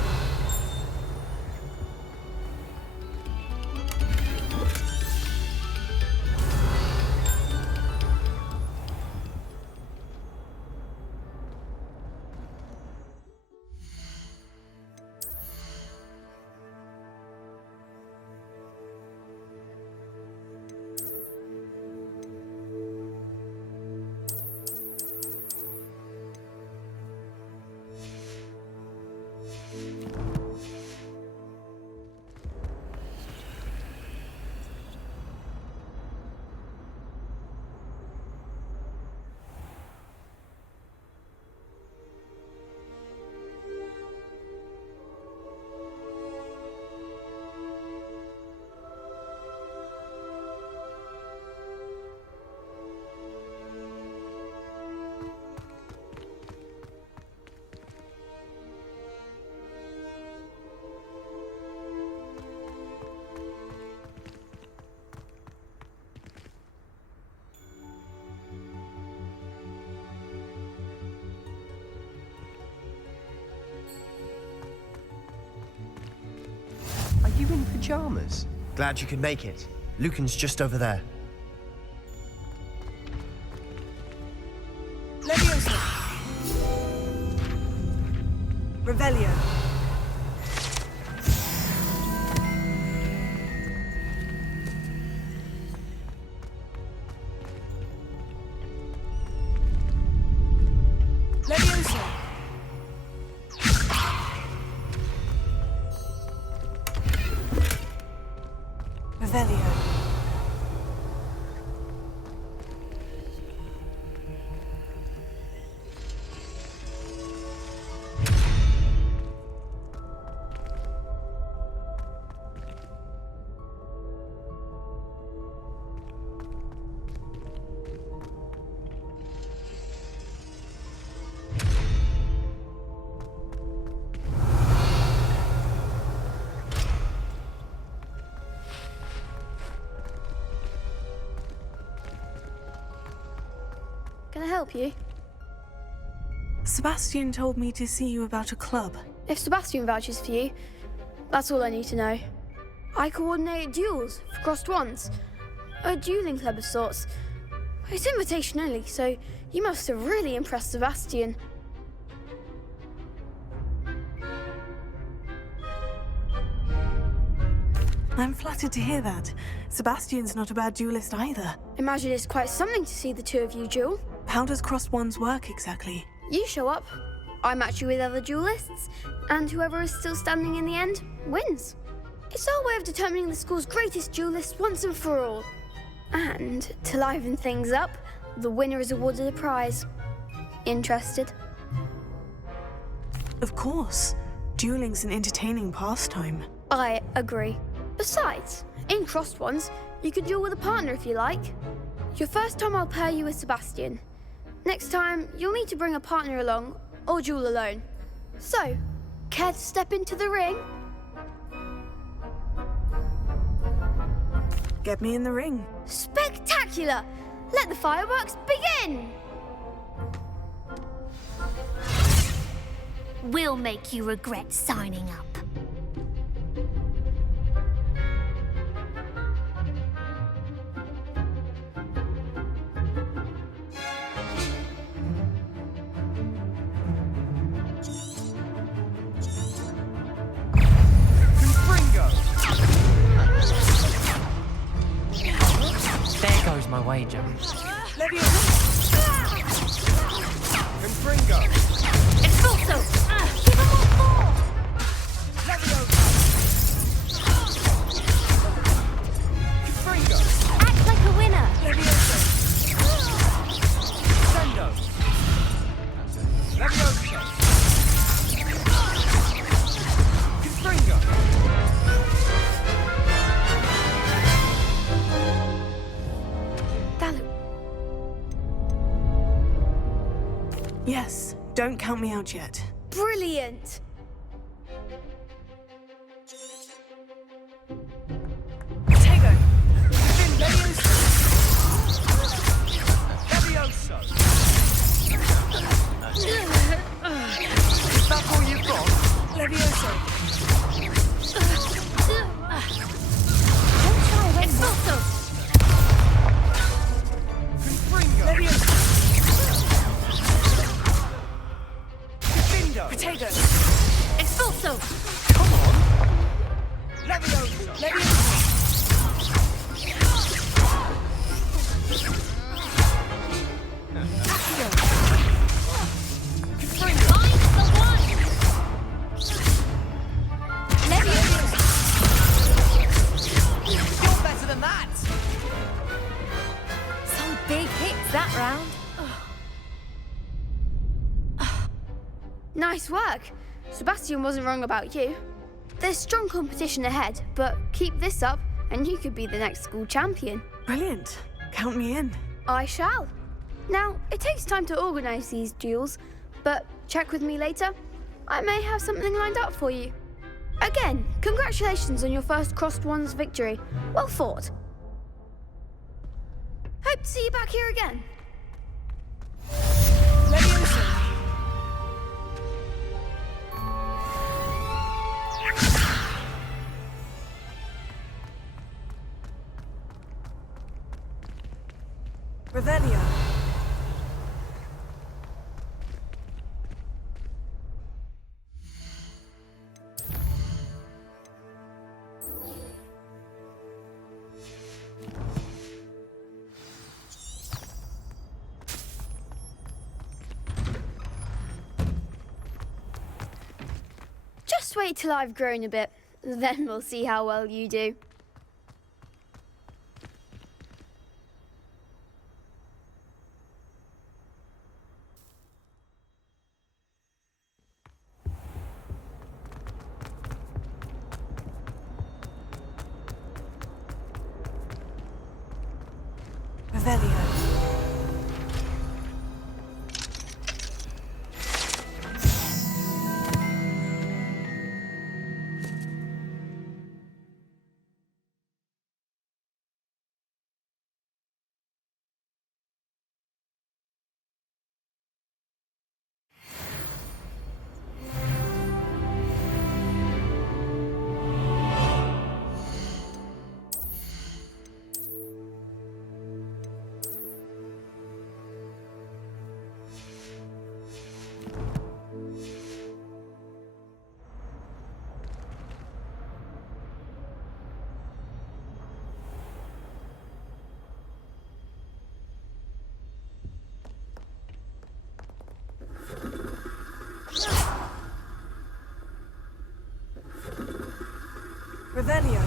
Are you in pajamas? Glad you could make it. Lucan's just over there. Leviosa. Revelio. Leviosa. Revelio. Can I help you? Sebastian told me to see you about a club. If Sebastian vouches for you, that's all I need to know. I coordinate duels for crossed wands. A dueling club of sorts. It's invitation only, so you must have really impressed Sebastian. I'm flattered to hear that. Sebastian's not a bad duelist either. Imagine it's quite something to see the two of you duel. How does crossed wands work exactly? You show up, I match you with other duelists, and whoever is still standing in the end wins. It's our way of determining the school's greatest duelist once and for all. And to liven things up, the winner is awarded a prize. Interested? Of course. Dueling's an entertaining pastime. I agree. Besides, in crossed ones, you can duel with a partner if you like. Your first time I'll pair you with Sebastian. Next time, you'll need to bring a partner along, or duel alone. So, care to step into the ring? Get me in the ring. Spectacular! Let the fireworks begin! We'll make you regret signing up. There goes my wager. Confringo! Expulso! Give him all four! Confringo! Act like a winner! Sendo! Yes, don't count me out yet. Brilliant! Potato! Levioso! Is that all you've got? Levioso. Expulso! Confringo! Levioso. Defendo! Potato. Expulso! Come on! Levioso! Levioso. Confringo! You're better than that! Some big hits that round. Nice work. Sebastian wasn't wrong about you. There's strong competition ahead, but keep this up and you could be the next school champion. Brilliant. Count me in. I shall. Now, it takes time to organise these duels, but check with me later. I may have something lined up for you. Again, congratulations on your first Crossed Wands victory. Well fought. Hope to see you back here again. Levioso. Revelio. Just wait till I've grown a bit, then we'll see how well you do. Revelio. Revelio.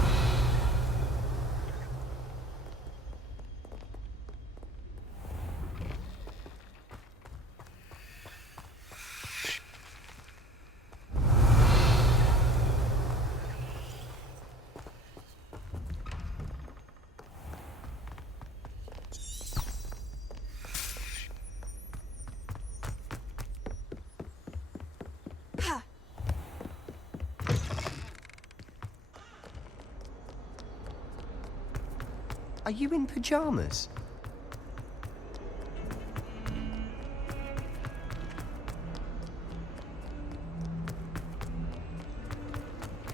Are you in pajamas?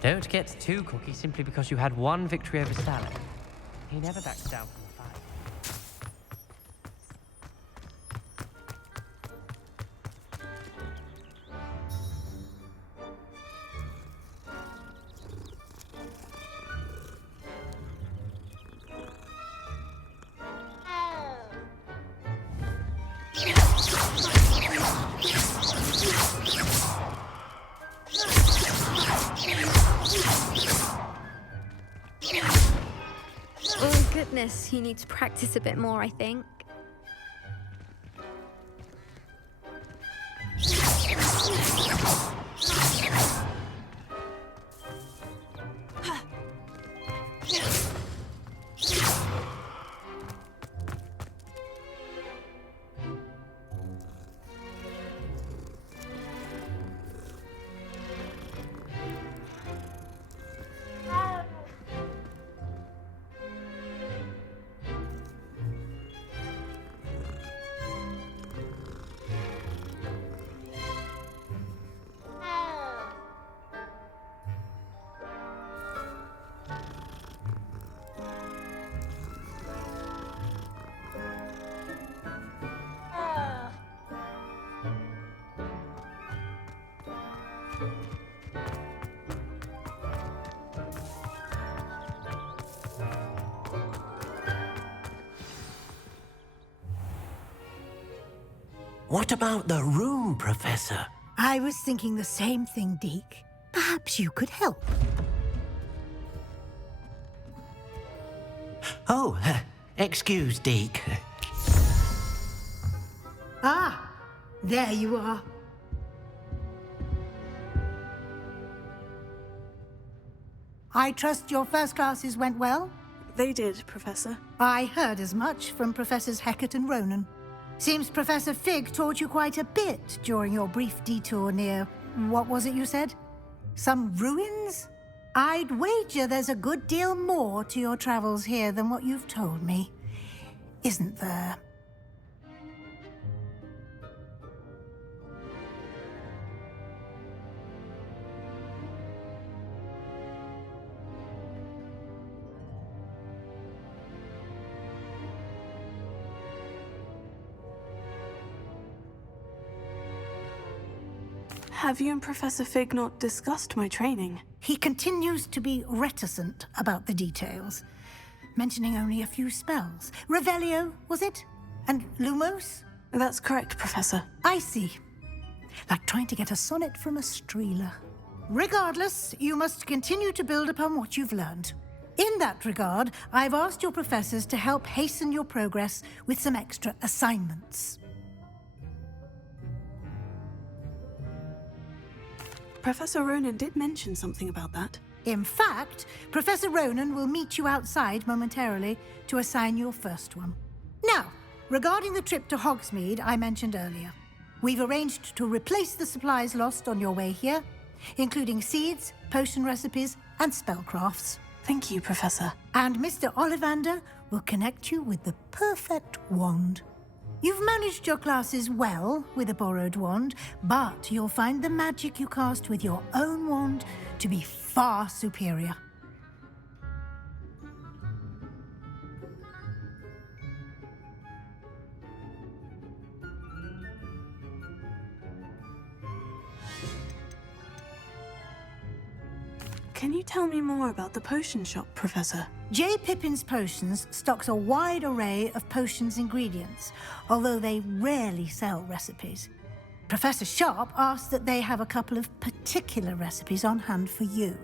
Don't get too cocky simply because you had one victory over Stalin. He never backs down from the fight. Oh goodness, you need to practice a bit more, I think. What about the room, Professor? I was thinking the same thing, Deke. Perhaps you could help. Oh, excuse, Deke. Ah, there you are. I trust your first classes went well? They did, Professor. I heard as much from Professors Hecat and Ronan. Seems Professor Fig taught you quite a bit during your brief detour near... what was it you said? Some ruins? I'd wager there's a good deal more to your travels here than what you've told me. Isn't there? Have you and Professor Fig not discussed my training? He continues to be reticent about the details, mentioning only a few spells. Revelio, was it? And Lumos? That's correct, Professor. I see. Like trying to get a sonnet from a streeler. Regardless, you must continue to build upon what you've learned. In that regard, I've asked your professors to help hasten your progress with some extra assignments. Professor Ronan did mention something about that. In fact, Professor Ronan will meet you outside momentarily to assign your first one. Now, regarding the trip to Hogsmeade I mentioned earlier, we've arranged to replace the supplies lost on your way here, including seeds, potion recipes, and spellcrafts. Thank you, Professor. And Mr. Ollivander will connect you with the perfect wand. You've managed your classes well with a borrowed wand, but you'll find the magic you cast with your own wand to be far superior. Can you tell me more about the potion shop, Professor? J. Pippin's Potions stocks a wide array of potions ingredients, although they rarely sell recipes. Professor Sharp asked that they have a couple of particular recipes on hand for you.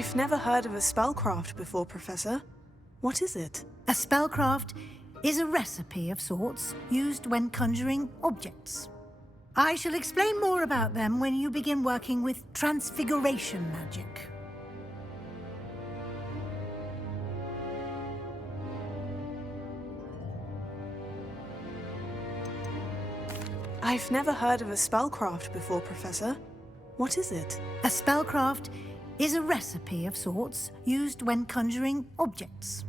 I've never heard of a spellcraft before, Professor. What is it? A spellcraft is a recipe of sorts used when conjuring objects. I shall explain more about them when you begin working with transfiguration magic. I've never heard of a spellcraft before, Professor. What is it? A spellcraft is a recipe of sorts used when conjuring objects.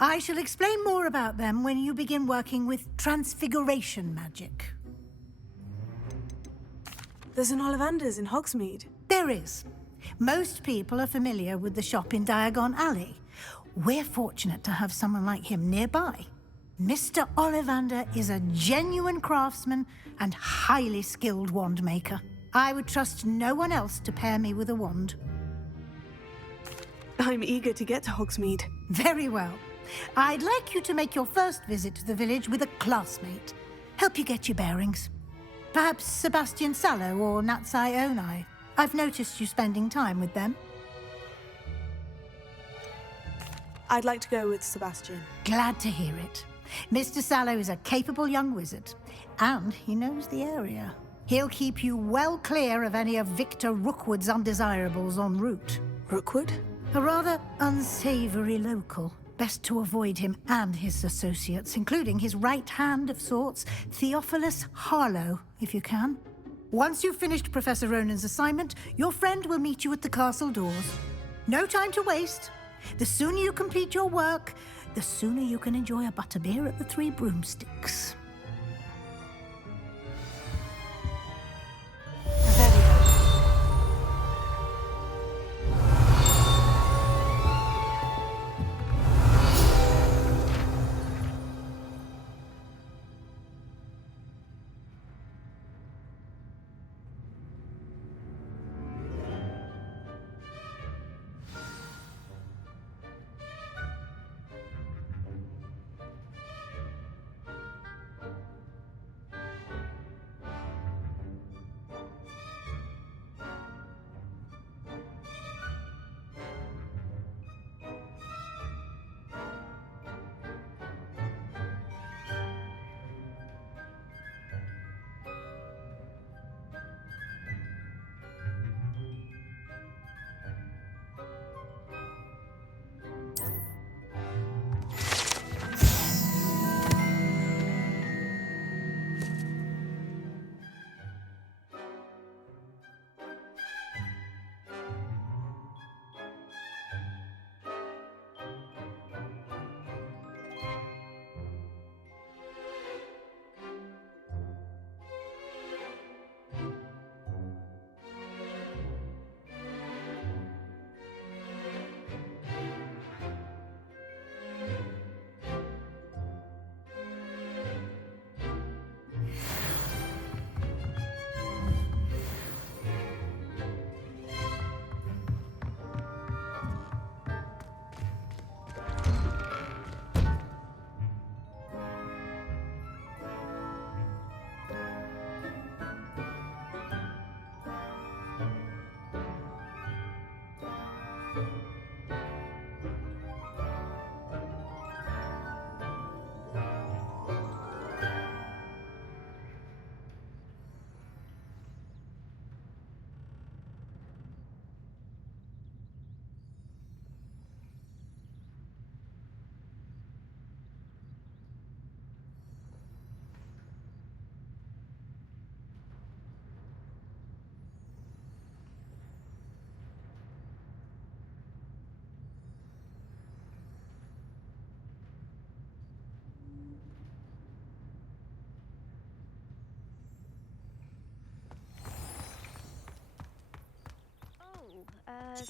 I shall explain more about them when you begin working with transfiguration magic. There's an Ollivander's in Hogsmeade. There is. Most people are familiar with the shop in Diagon Alley. We're fortunate to have someone like him nearby. Mr. Ollivander is a genuine craftsman and highly skilled wand maker. I would trust no one else to pair me with a wand. I'm eager to get to Hogsmeade. Very well. I'd like you to make your first visit to the village with a classmate. Help you get your bearings. Perhaps Sebastian Sallow or Natsai Onai. I've noticed you spending time with them. I'd like to go with Sebastian. Glad to hear it. Mr. Sallow is a capable young wizard, and he knows the area. He'll keep you well clear of any of Victor Rookwood's undesirables en route. Rookwood? A rather unsavory local. Best to avoid him and his associates, including his right hand of sorts, Theophilus Harlow, if you can. Once you've finished Professor Ronan's assignment, your friend will meet you at the castle doors. No time to waste. The sooner you complete your work, the sooner you can enjoy a butterbeer at the Three Broomsticks.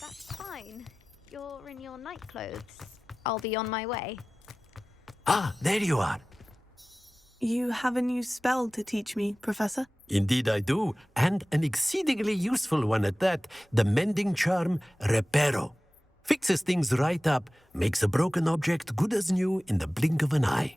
That's fine. You're in your night clothes. I'll be on my way. Ah, there you are. You have a new spell to teach me, Professor? Indeed I do, and an exceedingly useful one at that. The mending charm, Reparo. Fixes things right up, makes a broken object good as new in the blink of an eye.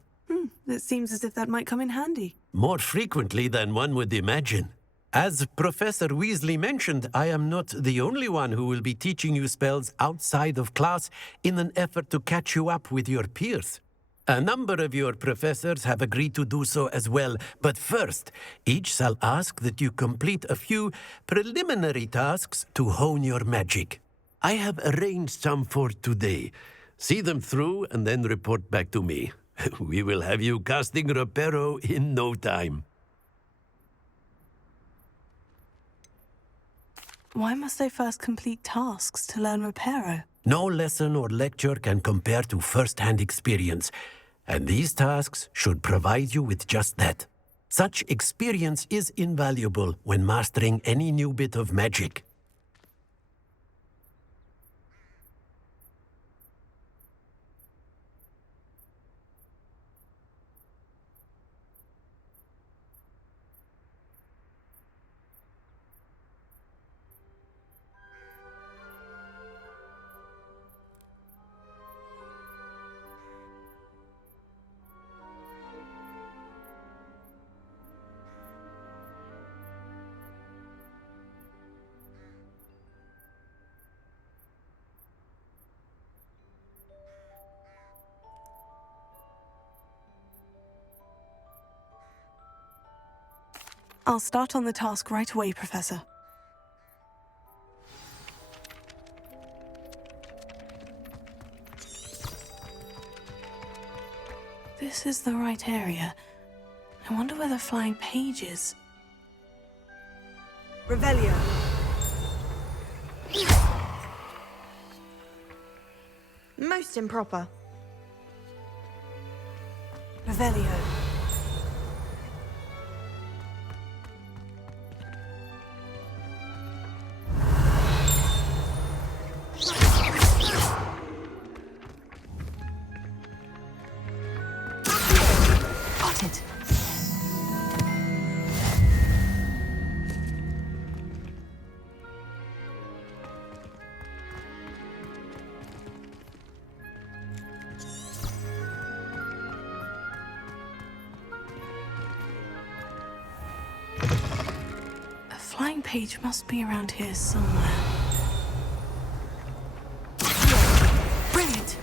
It seems as if that might come in handy. More frequently than one would imagine. As Professor Weasley mentioned, I am not the only one who will be teaching you spells outside of class in an effort to catch you up with your peers. A number of your professors have agreed to do so as well, but first, each shall ask that you complete a few preliminary tasks to hone your magic. I have arranged some for today. See them through and then report back to me. We will have you casting Reparo in no time. Why must I first complete tasks to learn Reparo? No lesson or lecture can compare to first-hand experience, and these tasks should provide you with just that. Such experience is invaluable when mastering any new bit of magic. I'll start on the task right away, Professor. this is the right area. I wonder where the flying page is. Revelio. Most improper. Revelio. Spotted. A flying page must be around here somewhere. Brilliant!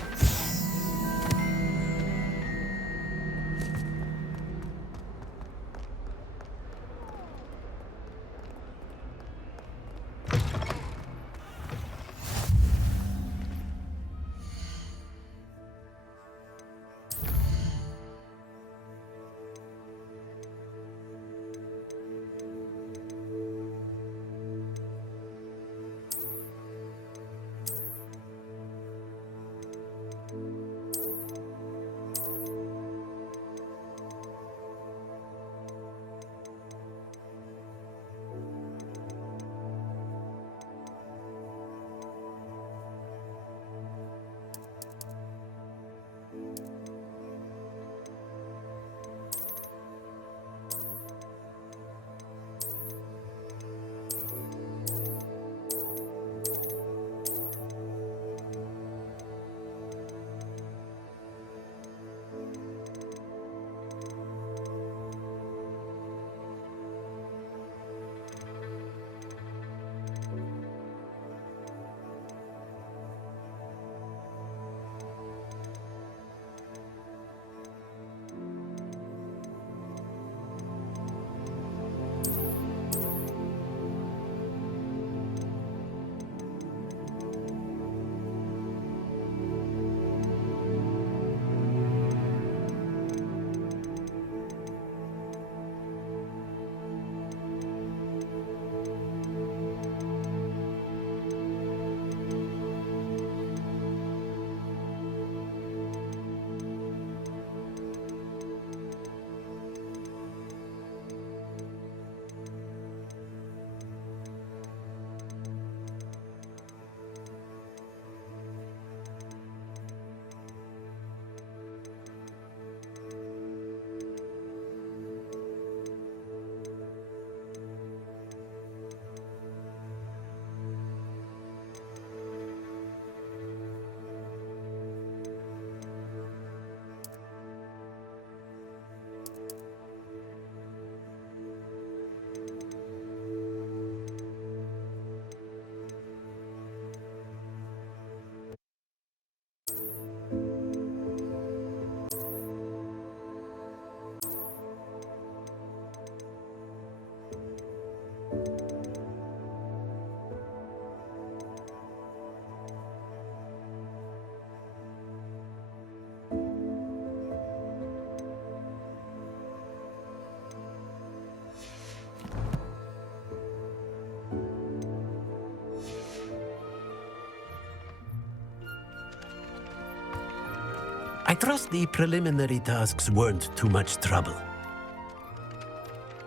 I trust the preliminary tasks weren't too much trouble.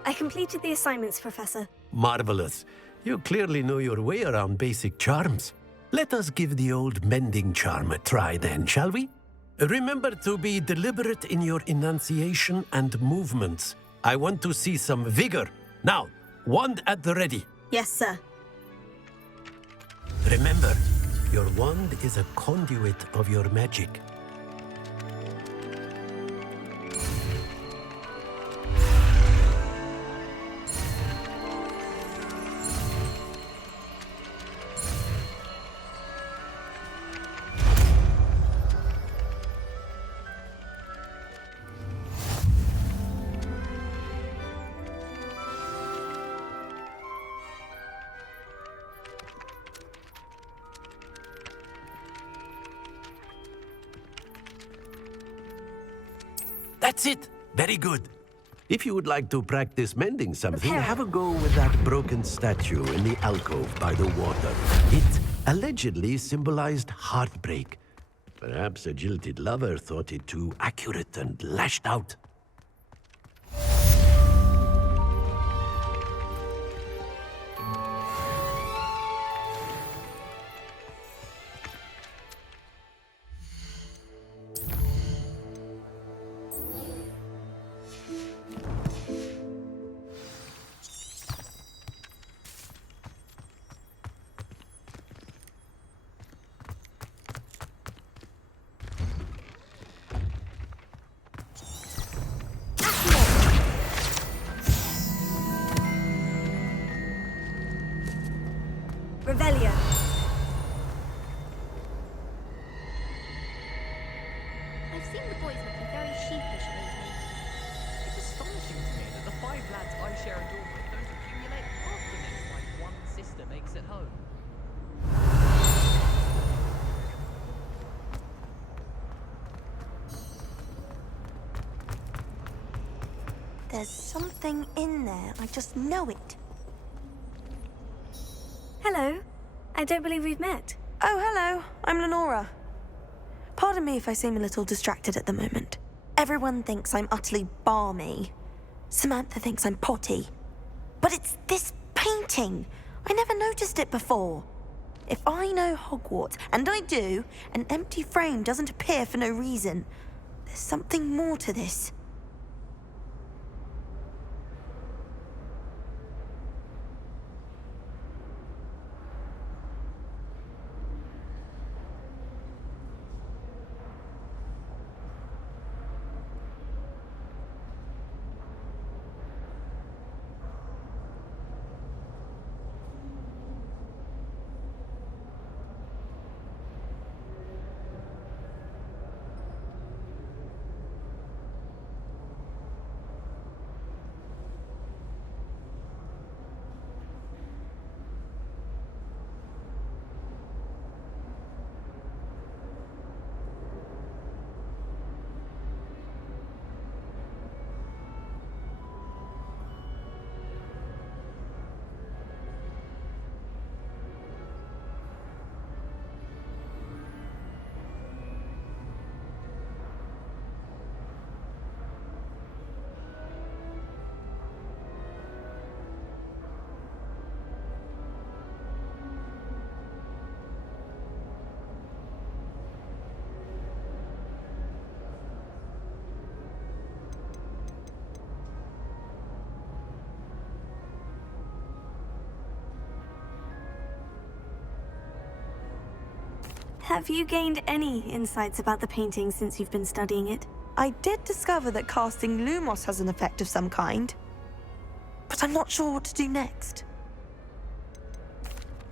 I completed the assignments, Professor. Marvelous. You clearly know your way around basic charms. Let us give the old mending charm a try then, shall we? Remember to be deliberate in your enunciation and movements. I want to see some vigor. Now, wand at the ready. Yes, sir. Remember, your wand is a conduit of your magic. That's it. Very good. If you would like to practice mending something, have a go with that broken statue in the alcove by the water. It allegedly symbolized heartbreak. Perhaps a jilted lover thought it too accurate and lashed out. Revelio. I've seen the boys looking very sheepish lately. It's astonishing to me that the 5 lads I share a dorm with don't accumulate after this like one sister makes at home. There's something in there. I just know it. Hello. I don't believe we've met. Oh, hello. I'm Lenora. Pardon me if I seem a little distracted at the moment. Everyone thinks I'm utterly balmy. Samantha thinks I'm potty. But it's this painting. I never noticed it before. If I know Hogwarts, and I do, an empty frame doesn't appear for no reason. There's something more to this. Have you gained any insights about the painting since you've been studying it? I did discover that casting Lumos has an effect of some kind. But I'm not sure what to do next.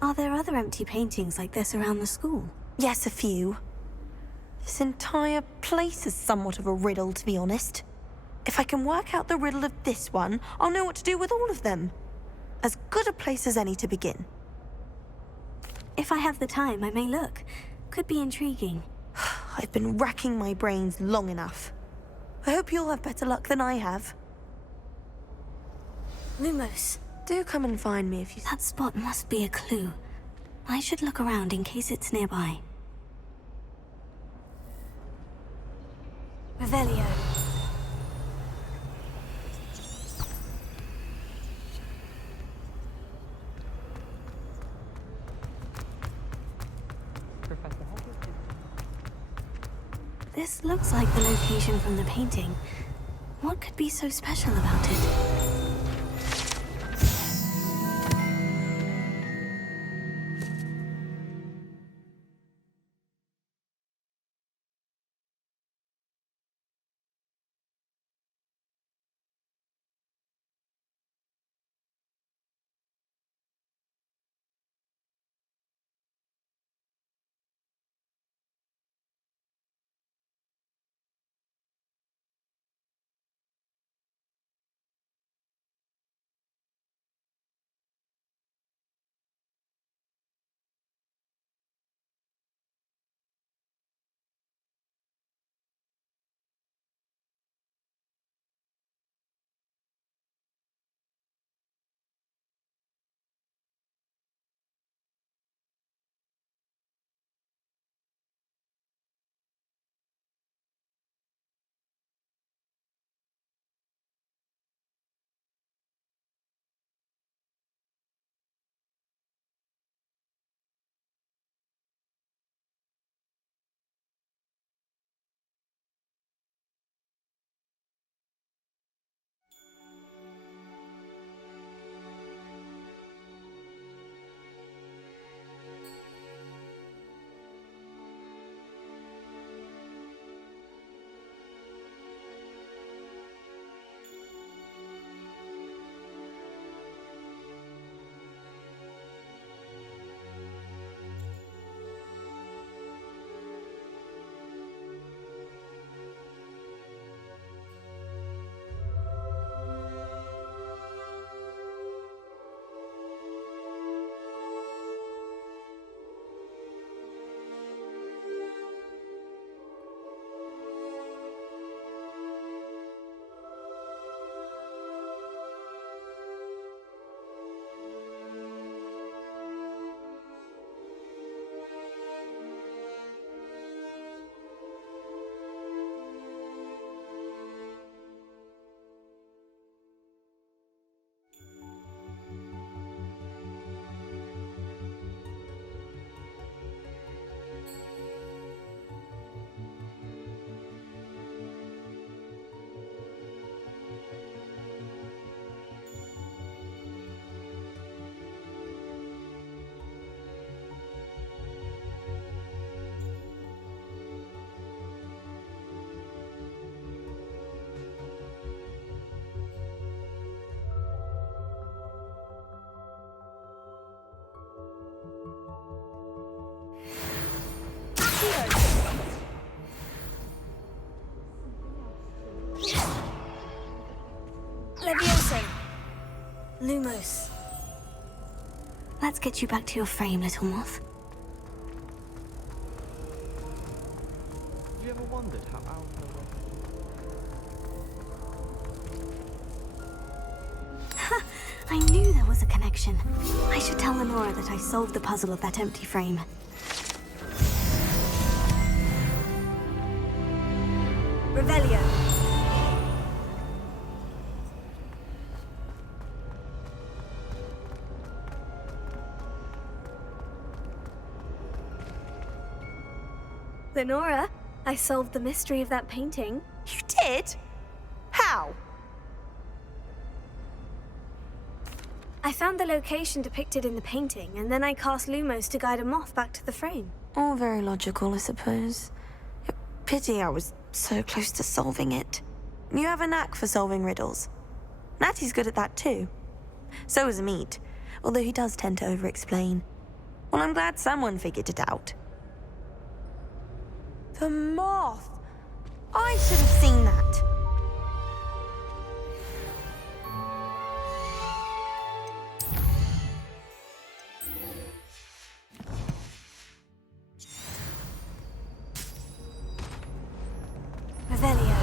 Are there other empty paintings like this around the school? Yes, a few. This entire place is somewhat of a riddle, to be honest. If I can work out the riddle of this one, I'll know what to do with all of them. As good a place as any to begin. If I have the time, I may look. Could be intriguing. I've been racking my brains long enough. I hope you'll have better luck than I have. Lumos. Do come and find me if you... That spot must be a clue. I should look around in case it's nearby. Revelio. This looks like the location from the painting. What could be so special about it? Levioso. Lumos. Let's get you back to your frame, little moth. Have you ever wondered how Alpha... I knew there was a connection. I should tell Lenora that I solved the puzzle of that empty frame. Revelio. Lenora, I solved the mystery of that painting. You did? How? I found the location depicted in the painting, and then I cast Lumos to guide a moth back to the frame. All very logical, I suppose. Pity I was so close to solving it. You have a knack for solving riddles. Natty's good at that too. So is Amit, although he does tend to over-explain. Well, I'm glad someone figured it out. The moth! I should have seen that. Revelio.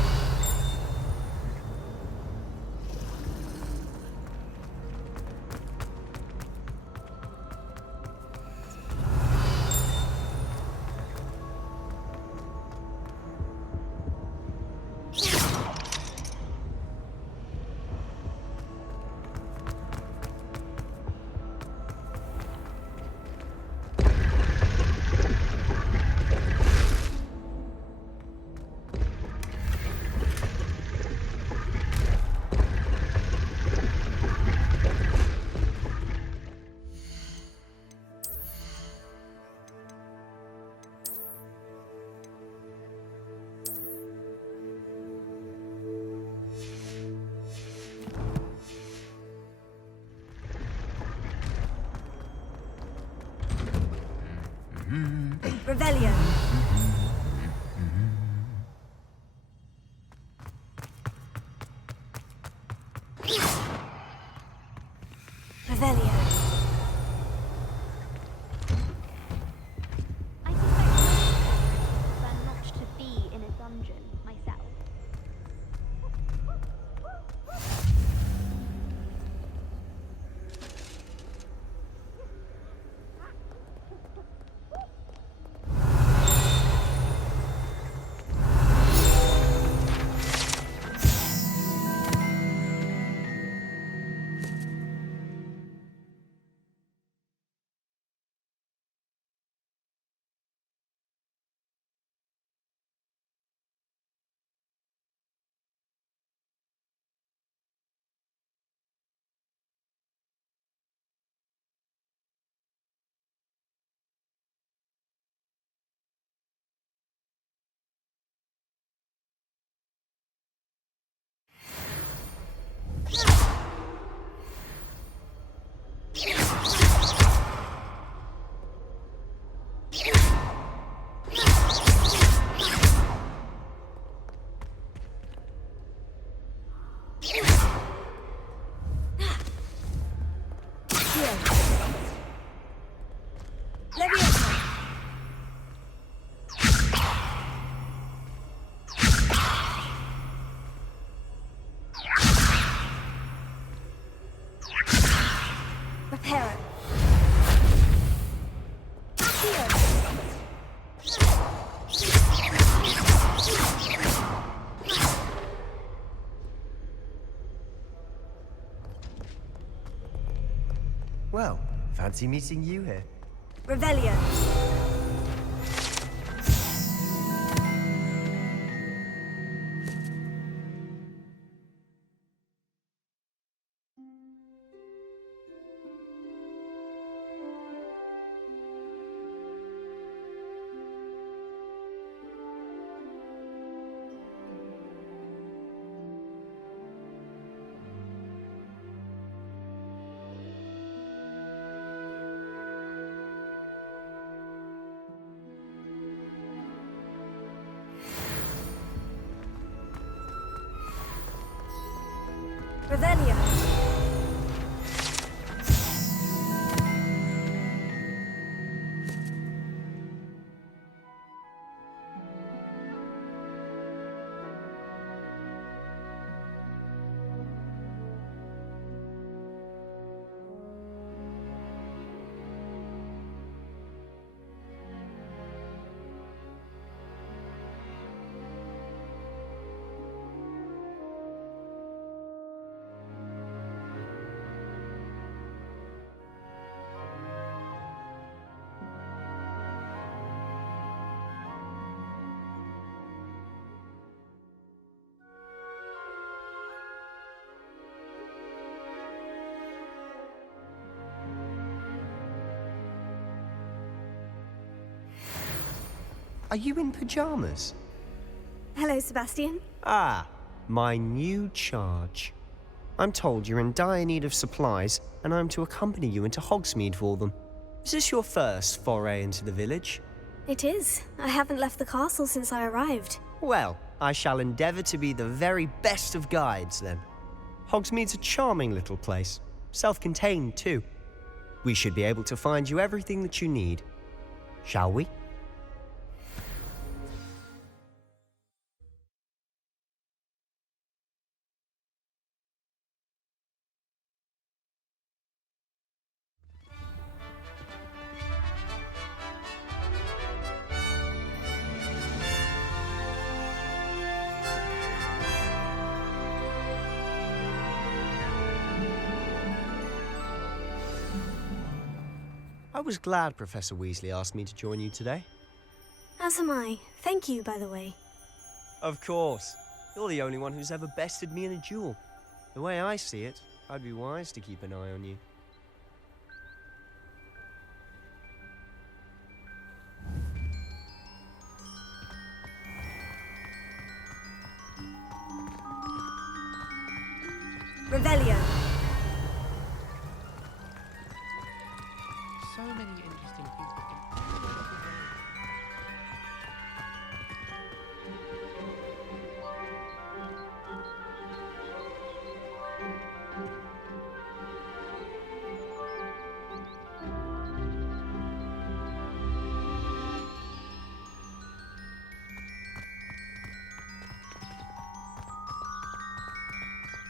Revelio. Revelio. I prefer not to be in a dungeon myself. Reparo. Well, fancy meeting you here. Revelio. Revelio. Are you in pajamas? Hello, Sebastian. Ah, my new charge. I'm told you're in dire need of supplies, and I'm to accompany you into Hogsmeade for them. Is this your first foray into the village? It is. I haven't left the castle since I arrived. Well, I shall endeavour to be the very best of guides, then. Hogsmeade's a charming little place, self-contained too. We should be able to find you everything that you need. Shall we? I was glad Professor Weasley asked me to join you today. As am I. Thank you, by the way. Of course. You're the only one who's ever bested me in a duel. The way I see it, I'd be wise to keep an eye on you. Revelio. So many interesting things we can.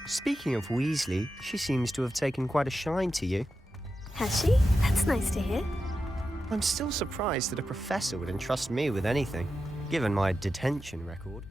Speaking of Weasley, she seems to have taken quite a shine to you. Has she? That's nice to hear. I'm still surprised that a professor would entrust me with anything, given my detention record.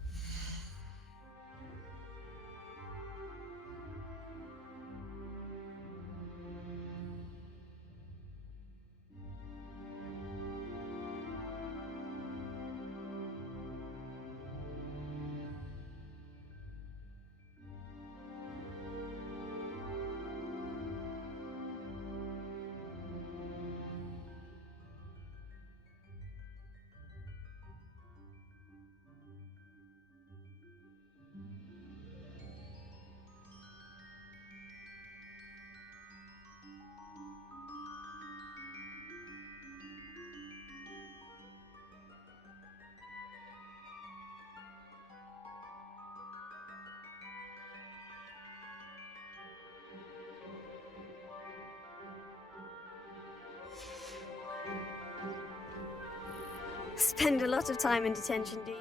Spend a lot of time in detention, do you?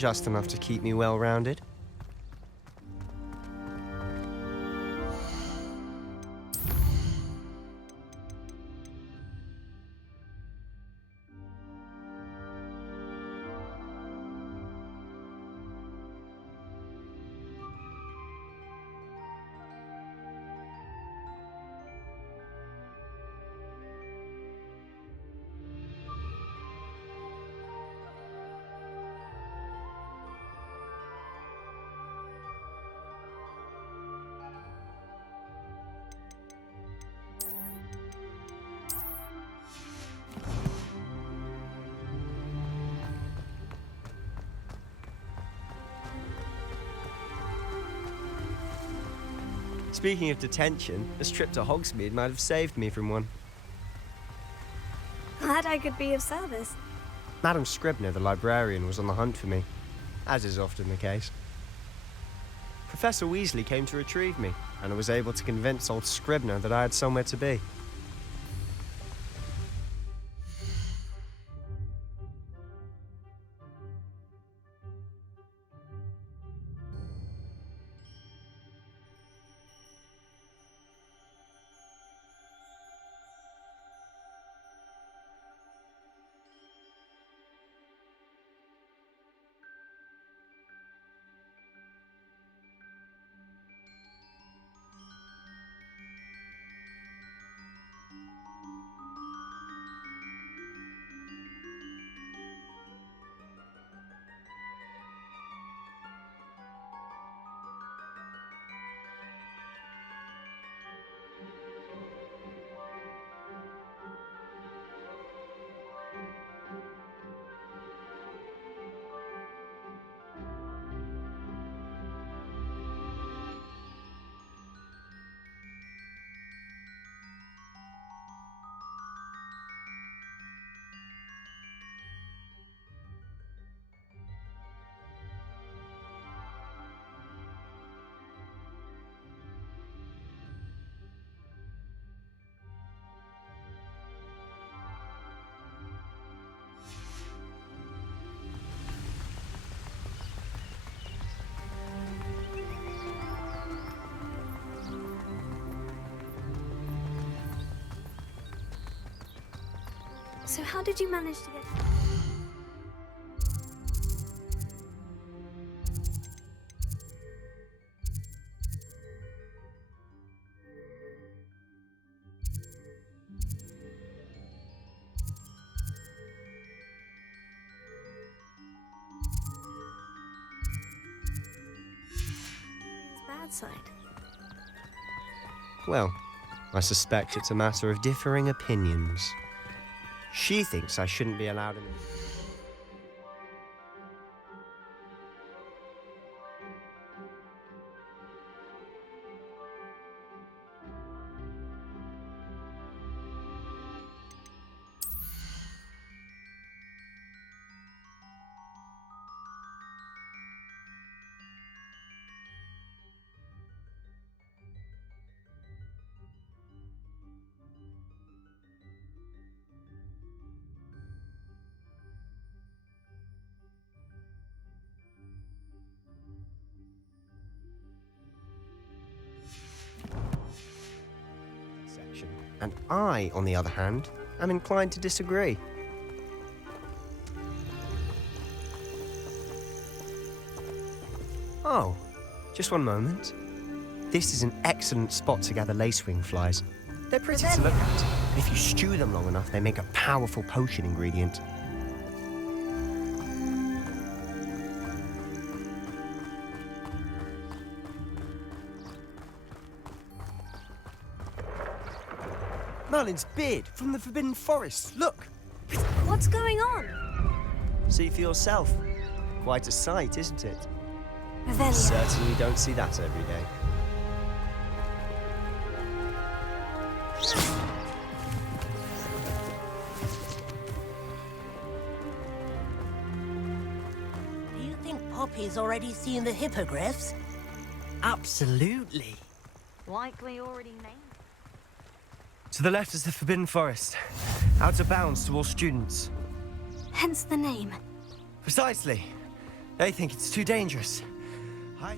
just enough to keep me well-rounded. Speaking of detention, this trip to Hogsmeade might have saved me from one. Glad I could be of service. Madam Scribner, the librarian, was on the hunt for me, as is often the case. Professor Weasley came to retrieve me, and I was able to convince old Scribner that I had somewhere to be. So how did you manage to get... bad side? Well, I suspect it's a matter of differing opinions. She thinks I shouldn't be allowed in. And I, on the other hand, am inclined to disagree. Oh, just one moment. This is an excellent spot to gather lacewing flies. They're pretty to look at, but if you stew them long enough, they make a powerful potion ingredient. Merlin's beard from the Forbidden Forest. Look! What's going on? See for yourself. Quite a sight, isn't it? Revelio. Certainly don't see that every day. Do you think Poppy's already seen the hippogriffs? Absolutely. Likely already named. To the left is the Forbidden Forest. Out of bounds to all students. Hence the name. Precisely. They think it's too dangerous. Hi.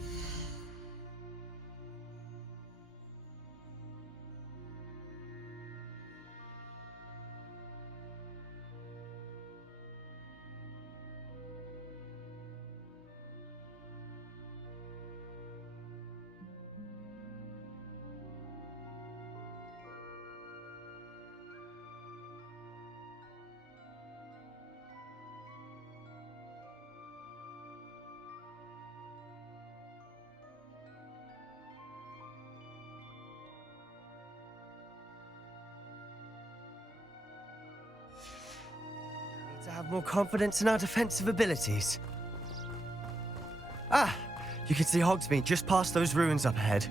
To have more confidence in our defensive abilities. Ah! You can see Hogsmeade just past those ruins up ahead.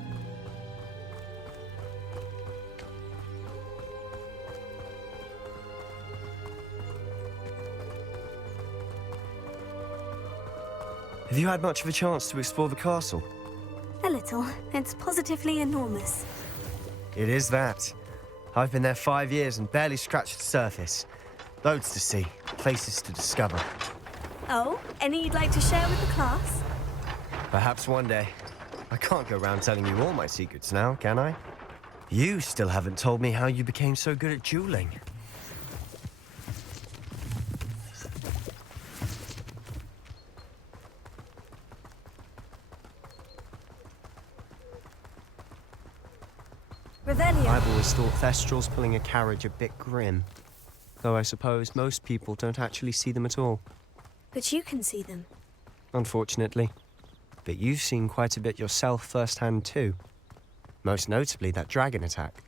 Have you had much of a chance to explore the castle? A little. It's positively enormous. It is that. I've been there 5 years and barely scratched the surface. Loads to see, places to discover. Oh, any you'd like to share with the class? Perhaps one day. I can't go around telling you all my secrets now, can I? You still haven't told me how you became so good at dueling. Revelio. I've always thought Thestrals pulling a carriage a bit grim. Though I suppose most people don't actually see them at all. But you can see them. Unfortunately. But you've seen quite a bit yourself firsthand too. Most notably that dragon attack.